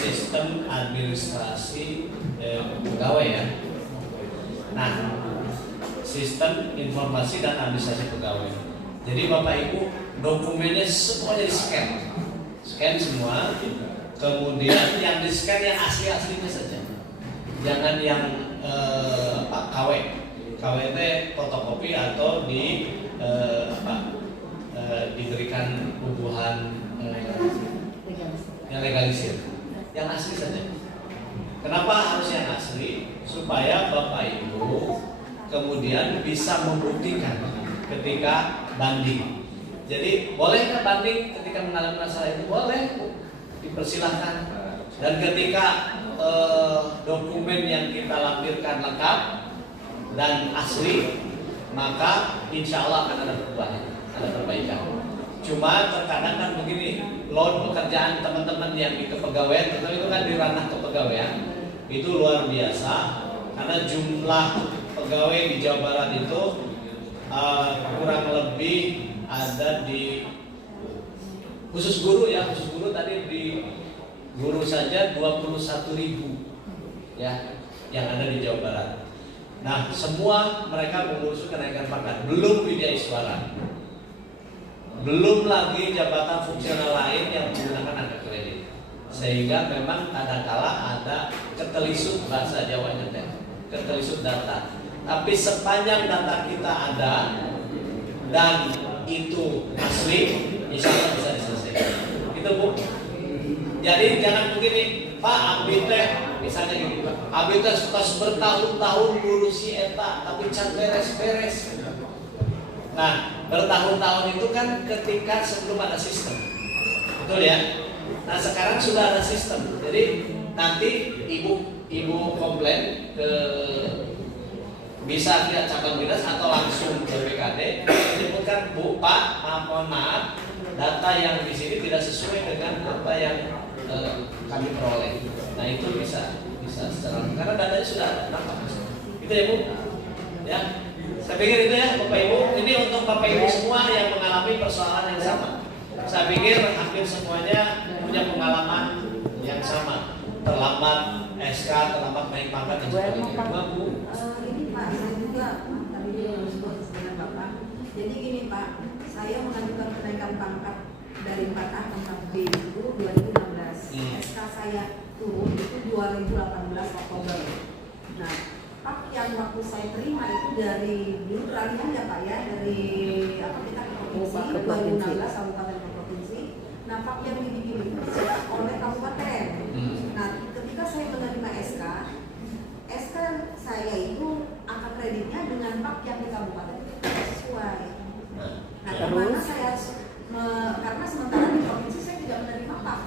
sistem administrasi pegawai ya. Nah, sistem informasi dan administrasi pegawai. Jadi Bapak Ibu, dokumennya semuanya scan semua. Kemudian yang di scan yang asli-aslinya saja, jangan yang KW itu fotokopi atau diberikan tubuhan yang legalisir, yang asli saja. Kenapa harus yang asli? Supaya Bapak Ibu kemudian bisa membuktikan ketika banding. Jadi boleh banding ketika mengalami masalah itu? Boleh, dipersilahkan. Dan ketika dokumen yang kita lampirkan lengkap dan asli, maka insya Allah akan ada perubahan, ada perbaikan. Cuma terkadang kan begini, load pekerjaan teman-teman yang di kepegawaian, terutama itu kan di ranah kepegawaian, itu luar biasa. Karena jumlah pegawai di Jawa Barat itu kurang lebih ada di khusus guru tadi di guru saja 21.000 ya yang ada di Jawa Barat. Nah, semua mereka mengurus kenaikan pangkat, belum widya iswara, belum lagi jabatan fungsional lain yang menggunakan angka kredit. Sehingga memang kadangkala ada ketelisut, bahasa Jawanya ketelisut data. Tapi sepanjang data kita ada dan itu asli, insya Allah bisa diselesaikan. Itu Bu. Jadi jangan begini, Pak Abdi teh misalnya gini, Pak Abdi teh pas bertahun-tahun ngurusi eta tapi can beres-beres. Nah, bertahun-tahun itu kan ketika sebelum ada sistem, betul ya? Nah, sekarang sudah ada sistem. Jadi nanti ibu komplain ke bisa via cabang dinas atau langsung ke BKD, menyebutkan Bu, Pak, mohon maaf, data yang di sini tidak sesuai dengan data yang kami peroleh. Nah, itu bisa secara karena datanya sudah ada, nampak. Itu ya Bu, ya. Saya pikir itu ya Bapak Ibu. Ini untuk Bapak Ibu semua yang mengalami persoalan yang sama. Saya pikir hampir semuanya punya pengalaman yang sama. Terlambat SK, terlambat naik pangkat dan sebagainya. Bu. Ini Pak, saya juga tadi harus buat dengan Bapak. Jadi gini Pak, saya mengajukan kenaikan pangkat dari 4A ke 4B itu 2016. SK saya turun itu 2018 Oktober. Nah, Pak yang waktu saya terima itu dari dulu peralihan ya Pak ya, dari kita ke provinsi 2016 kabupaten ke provinsi. Nah, Pak yang dibikin itu oleh kabupaten. Nah, ketika saya menerima SK saya itu angka kreditnya dengan Pak yang di kabupaten itu tidak sesuai. Nah, karena saya harus karena sementara di provinsi saya tidak menerima Pak.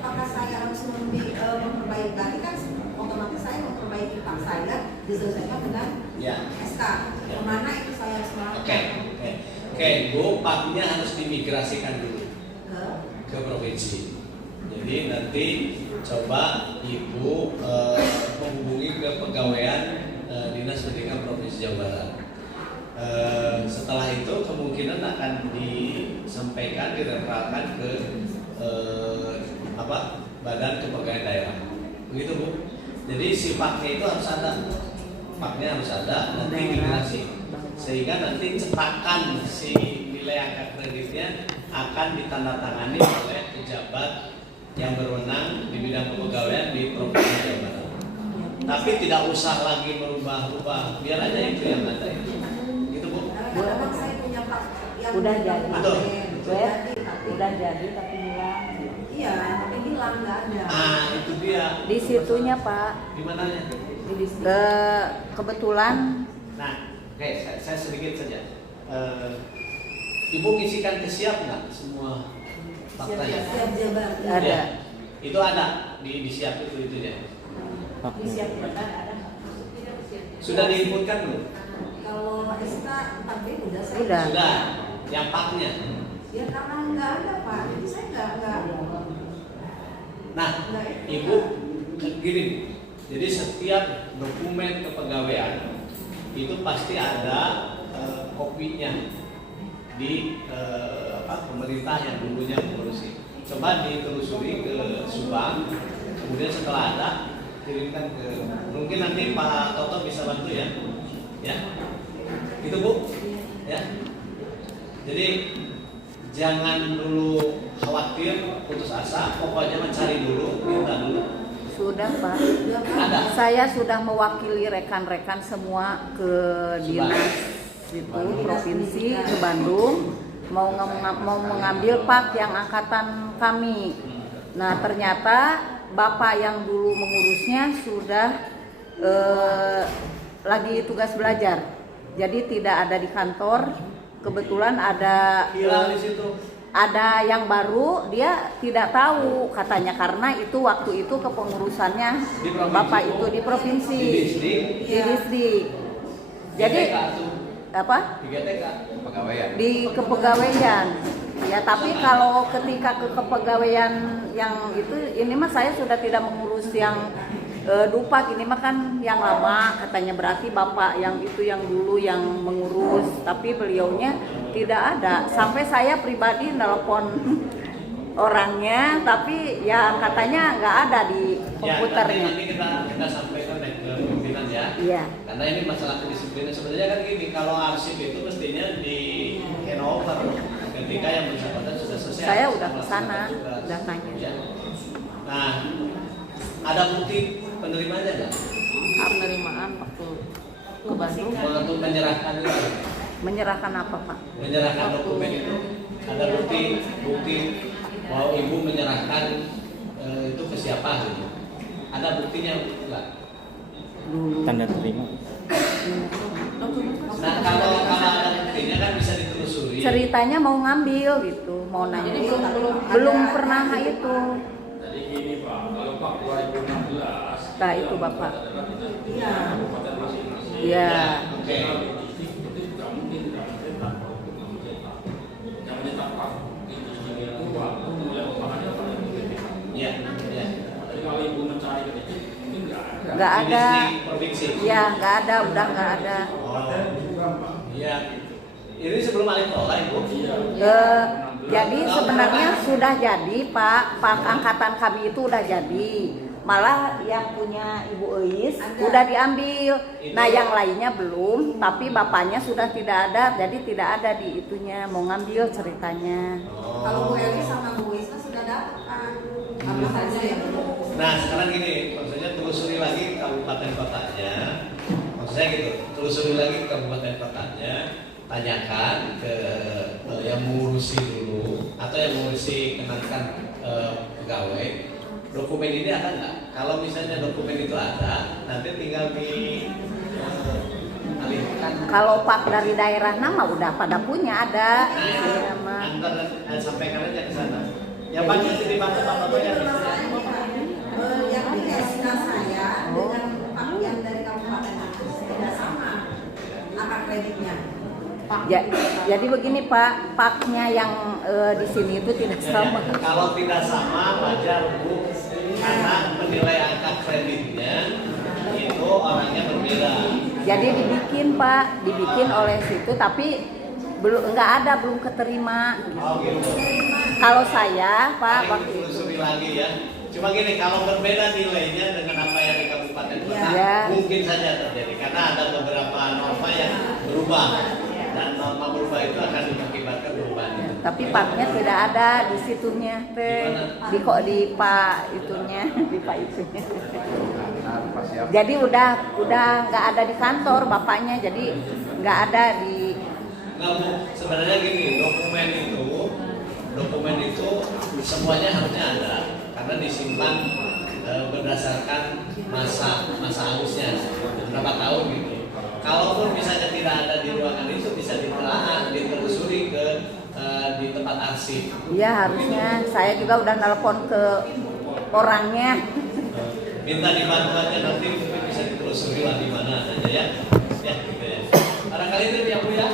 Apakah saya harus memperbaiki? Berarti kan otomatis saya memperbaiki Pak saya diselesaikan dengan SK. Kemana itu saya harus melakukan? Oke, Bu, Paknya harus dimigrasikan dulu ke provinsi. Jadi nanti coba Ibu menghubungi ke pegawaian Dinas Pendidikan Provinsi Jawa Barat. Setelah itu kemungkinan akan disampaikan, direferakan ke Badan Kepegawaian Daerah. Begitu Bu. Jadi si paknya itu harus ada. Paknya harus ada, nanti dimilasi. Sehingga nanti cetakan si nilai angka kreditnya akan ditandatangani oleh pejabat yang berwenang di bidang kepegawaian di Provinsi Jawa Barat. Tapi tidak usah lagi merubah-rubah, biar aja itu yang ada itu. Gitu Bu. Kadang saya punya pak yang Udah jadi. Betul. Udah jadi tapi hilang. Iya, tapi hilang nggak ada. Itu dia. Di situnya Pak. Di mananya? Kebetulan Nah, oke, saya sedikit saja. Ibu ngisikan ke siap nggak semua faktanya? Siap jabar. ada. Ya, itu ada di siap itu ya. Di siap jabar ada. Sudah diinputkan belum? Kalau SK 4B udah saya. Udah. Sudah. Yang paknya. Ya karena nggak ada Pak, jadi saya nggak. Nah, Ibu gini. Jadi setiap dokumen kepegawaian itu pasti ada kopinya di pemerintah yang dulunya mengurusi. Coba ditelusuri ke Subang, kemudian setelah ada kirimkan ke, mungkin nanti Pak Toto bisa bantu ya, itu Bu, ya. Jadi jangan dulu khawatir, putus asa, pokoknya mencari dulu, minta dulu. Sudah Pak. Ada. Saya sudah mewakili rekan-rekan semua ke dinas itu provinsi ke Bandung mau mengambil pak yang angkatan kami. Nah ternyata bapak yang dulu mengurusnya sudah lagi tugas belajar, jadi tidak ada di kantor. Kebetulan ada Hilang di situ. ada yang baru, dia tidak tahu katanya karena itu waktu itu kepengurusannya bapak itu di provinsi, di distrik. Jadi apa? Di GTK Pegawaian. Di kepegawaian. Ya tapi kalau ketika ke kepegawaian yang itu, ini mah saya sudah tidak mengurus yang dupak, ini mah kan yang lama katanya, berarti bapak yang itu yang dulu yang mengurus, tapi beliaunya tidak ada. Sampai saya pribadi nelpon orangnya, tapi ya katanya nggak ada di komputernya. Nanti kita sampaikan ke pimpinan ya. Iya. Karena ini masalah kedisiplinan. Sebenarnya kan gini, kalau arsip itu mestinya di handover ketika yang bersangkutan sudah selesai. Saya udah ke sana, udah nanya. Ya. Nah, ada bukti penerimanya nggak? Penerimaan waktu ke Bandung. Untuk menyerahkan itu. Menyerahkan apa Pak? Menyerahkan dokumen itu. Ada bukti bahwa ibu menyerahkan itu ke siapa gitu. Ada buktinya enggak? Tanda terima. Nah kalau ada buktinya kan bisa ditelusuri. Ceritanya mau ngambil gitu, mau nanya. Belum pernah itu. Jadi gini Pak, kalau Pak 2016 Nah itu Bapak. Iya. kabupaten masing-masing. Iya. Oke. Itu tidak mungkin tidak mencetak untuk mencetak. Yang mencetak Pak itu sendiri itu waktu mulai pembahasannya pada BPK. Iya. Iya. Jadi kalau ibu mencari itu mungkin nggak ada. Nggak ada. Di provinsi. Ya nggak ada, udah nggak ada. Iya. Ini sebelum alih kelola ibu. Jadi sebenarnya sudah jadi Pak angkatan kami itu udah jadi. Malah yang punya Ibu Eis udah diambil. Nah yang lainnya belum, tapi bapaknya sudah tidak ada, jadi tidak ada di itunya mau ngambil ceritanya. Kalau Bu Eli sama Bu Isma sudah dapat Pak. Apa saja yang belum. Nah sekarang gini, maksudnya telusuri lagi kabupaten kotanya. Maksudnya gitu, telusuri lagi kabupaten kotanya. Tanyakan ke yang mengurusi dulu atau yang mengurusi kenaikan pegawai, dokumen ini ada nggak? Kalau misalnya dokumen itu ada, nanti tinggal alihkan. Kalau Pak dari daerah nama udah pada punya ada. Nah, antar sampaikan aja ke sana. Yang pasti dibantu Bapak ya. Yang di SK saya dengan Pak yang dari kabupaten atas tidak sama angka kreditnya. Jadi begini Pak, paknya yang di sini itu tidak sama. Kalau tidak sama wajar Bu, karena menilai angka kreditnya itu orangnya berbeda. Jadi dibikin Pak, dibikin oleh situ tapi belum keterima. Oh gitu. Kalau saya Pak Paling ditelusuri lagi ya. Cuma gini, kalau berbeda nilainya dengan apa yang di kabupaten kota, Ya. mungkin saja terjadi karena ada beberapa norma yang berubah dan norma berubah itu akan mengakibatkan perubahan itu. Tapi Paknya tidak ada di situnya teh. Di kok di Pak itunya, di Pak itunya. Jadi udah nggak ada di kantor bapaknya, jadi nggak ada di. Nggak Bu, sebenarnya gini, dokumen itu semuanya harusnya ada karena disimpan berdasarkan masa halusnya berapa tahun gitu. Kalaupun misalnya tidak ada di ruangan itu bisa ditelaah, ditelusuri di tempat arsip. Iya harusnya. Saya juga udah nelpon ke orangnya. Minta dibantuannya nanti mungkin bisa ditelusuri lah di mana aja ya. Ya gitu ya. Barangkali itu ya Bu ya.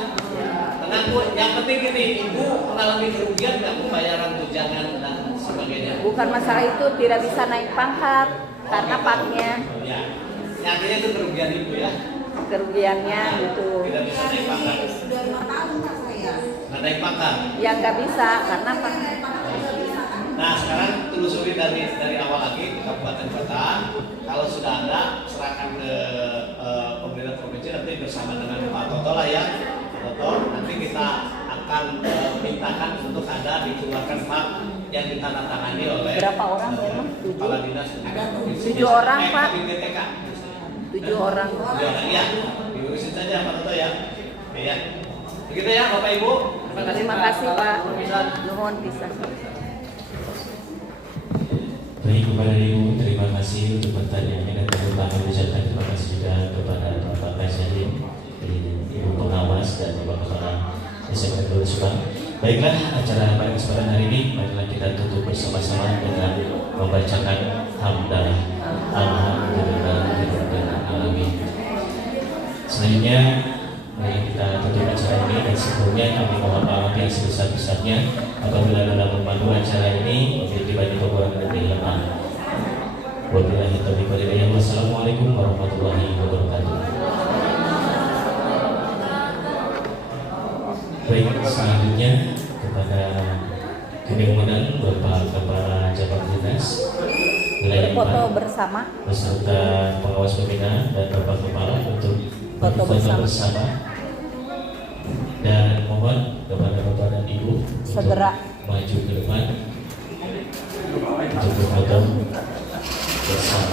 Tenang Bu, yang penting ini Ibu mengalami kerugian nggak Bu, bayaran tunjangan dan sebagainya. Bukan masalah itu, tidak bisa naik pangkat karena Paknya Ya. Artinya itu kerugian Ibu ya. kerugiannya gitu. Tidak bisa naik pangkat. Sudah 5 tahun Pak saya. Nggak naik pangkat. Yang nggak bisa karena Pak. Nah sekarang telusuri dari awal lagi ke kabupaten kota. Kalau sudah ada serahkan ke pemerintah provinsi nanti bersama dengan Pak Toto lah ya. Pak Toto nanti kita akan mintakan untuk ada dikeluarkan Pak yang ditandatangani oleh Berapa orang memang? Kepala Dinas Pendidikan Provinsi. 7 orang, Pak. BTK. 7 orang. 7 orang ya. Diurusin saja Pak Toto ya. Iya. Begitu ya Bapak Ibu. Terima kasih Pak. Nuhun pisan. Baik kepada Ibu, terima kasih untuk pertanyaannya dan terutama ucapkan terima kasih juga kepada Bapak Presiden, Ibu Pengawas dan Bapak Kepala SMK Dua Subang. Baiklah, acara pada kesempatan hari ini marilah kita tutup bersama-sama dengan membacakan hamdalah. Alhamdulillahirabbil alamin. Selanjutnya mari kita tutup acara ini dan sebelumnya kami mohon maaf yang sebesar-besarnya apabila dalam memandu acara ini memiliki banyak kekurangan dan kehilafan. Wabillahi taufiq wal hidayah. Wassalamualaikum warahmatullahi wabarakatuh. Baik, selanjutnya kepada kami mengundang Bapak Kepala Cabang Dinas Wilayah Foto 4 bersama. beserta pengawas pembina dan Bapak Kepala untuk Foto bersama. Dan mohon kepada Bapak dan Ibu Segera untuk maju ke depan untuk berfoto bersama.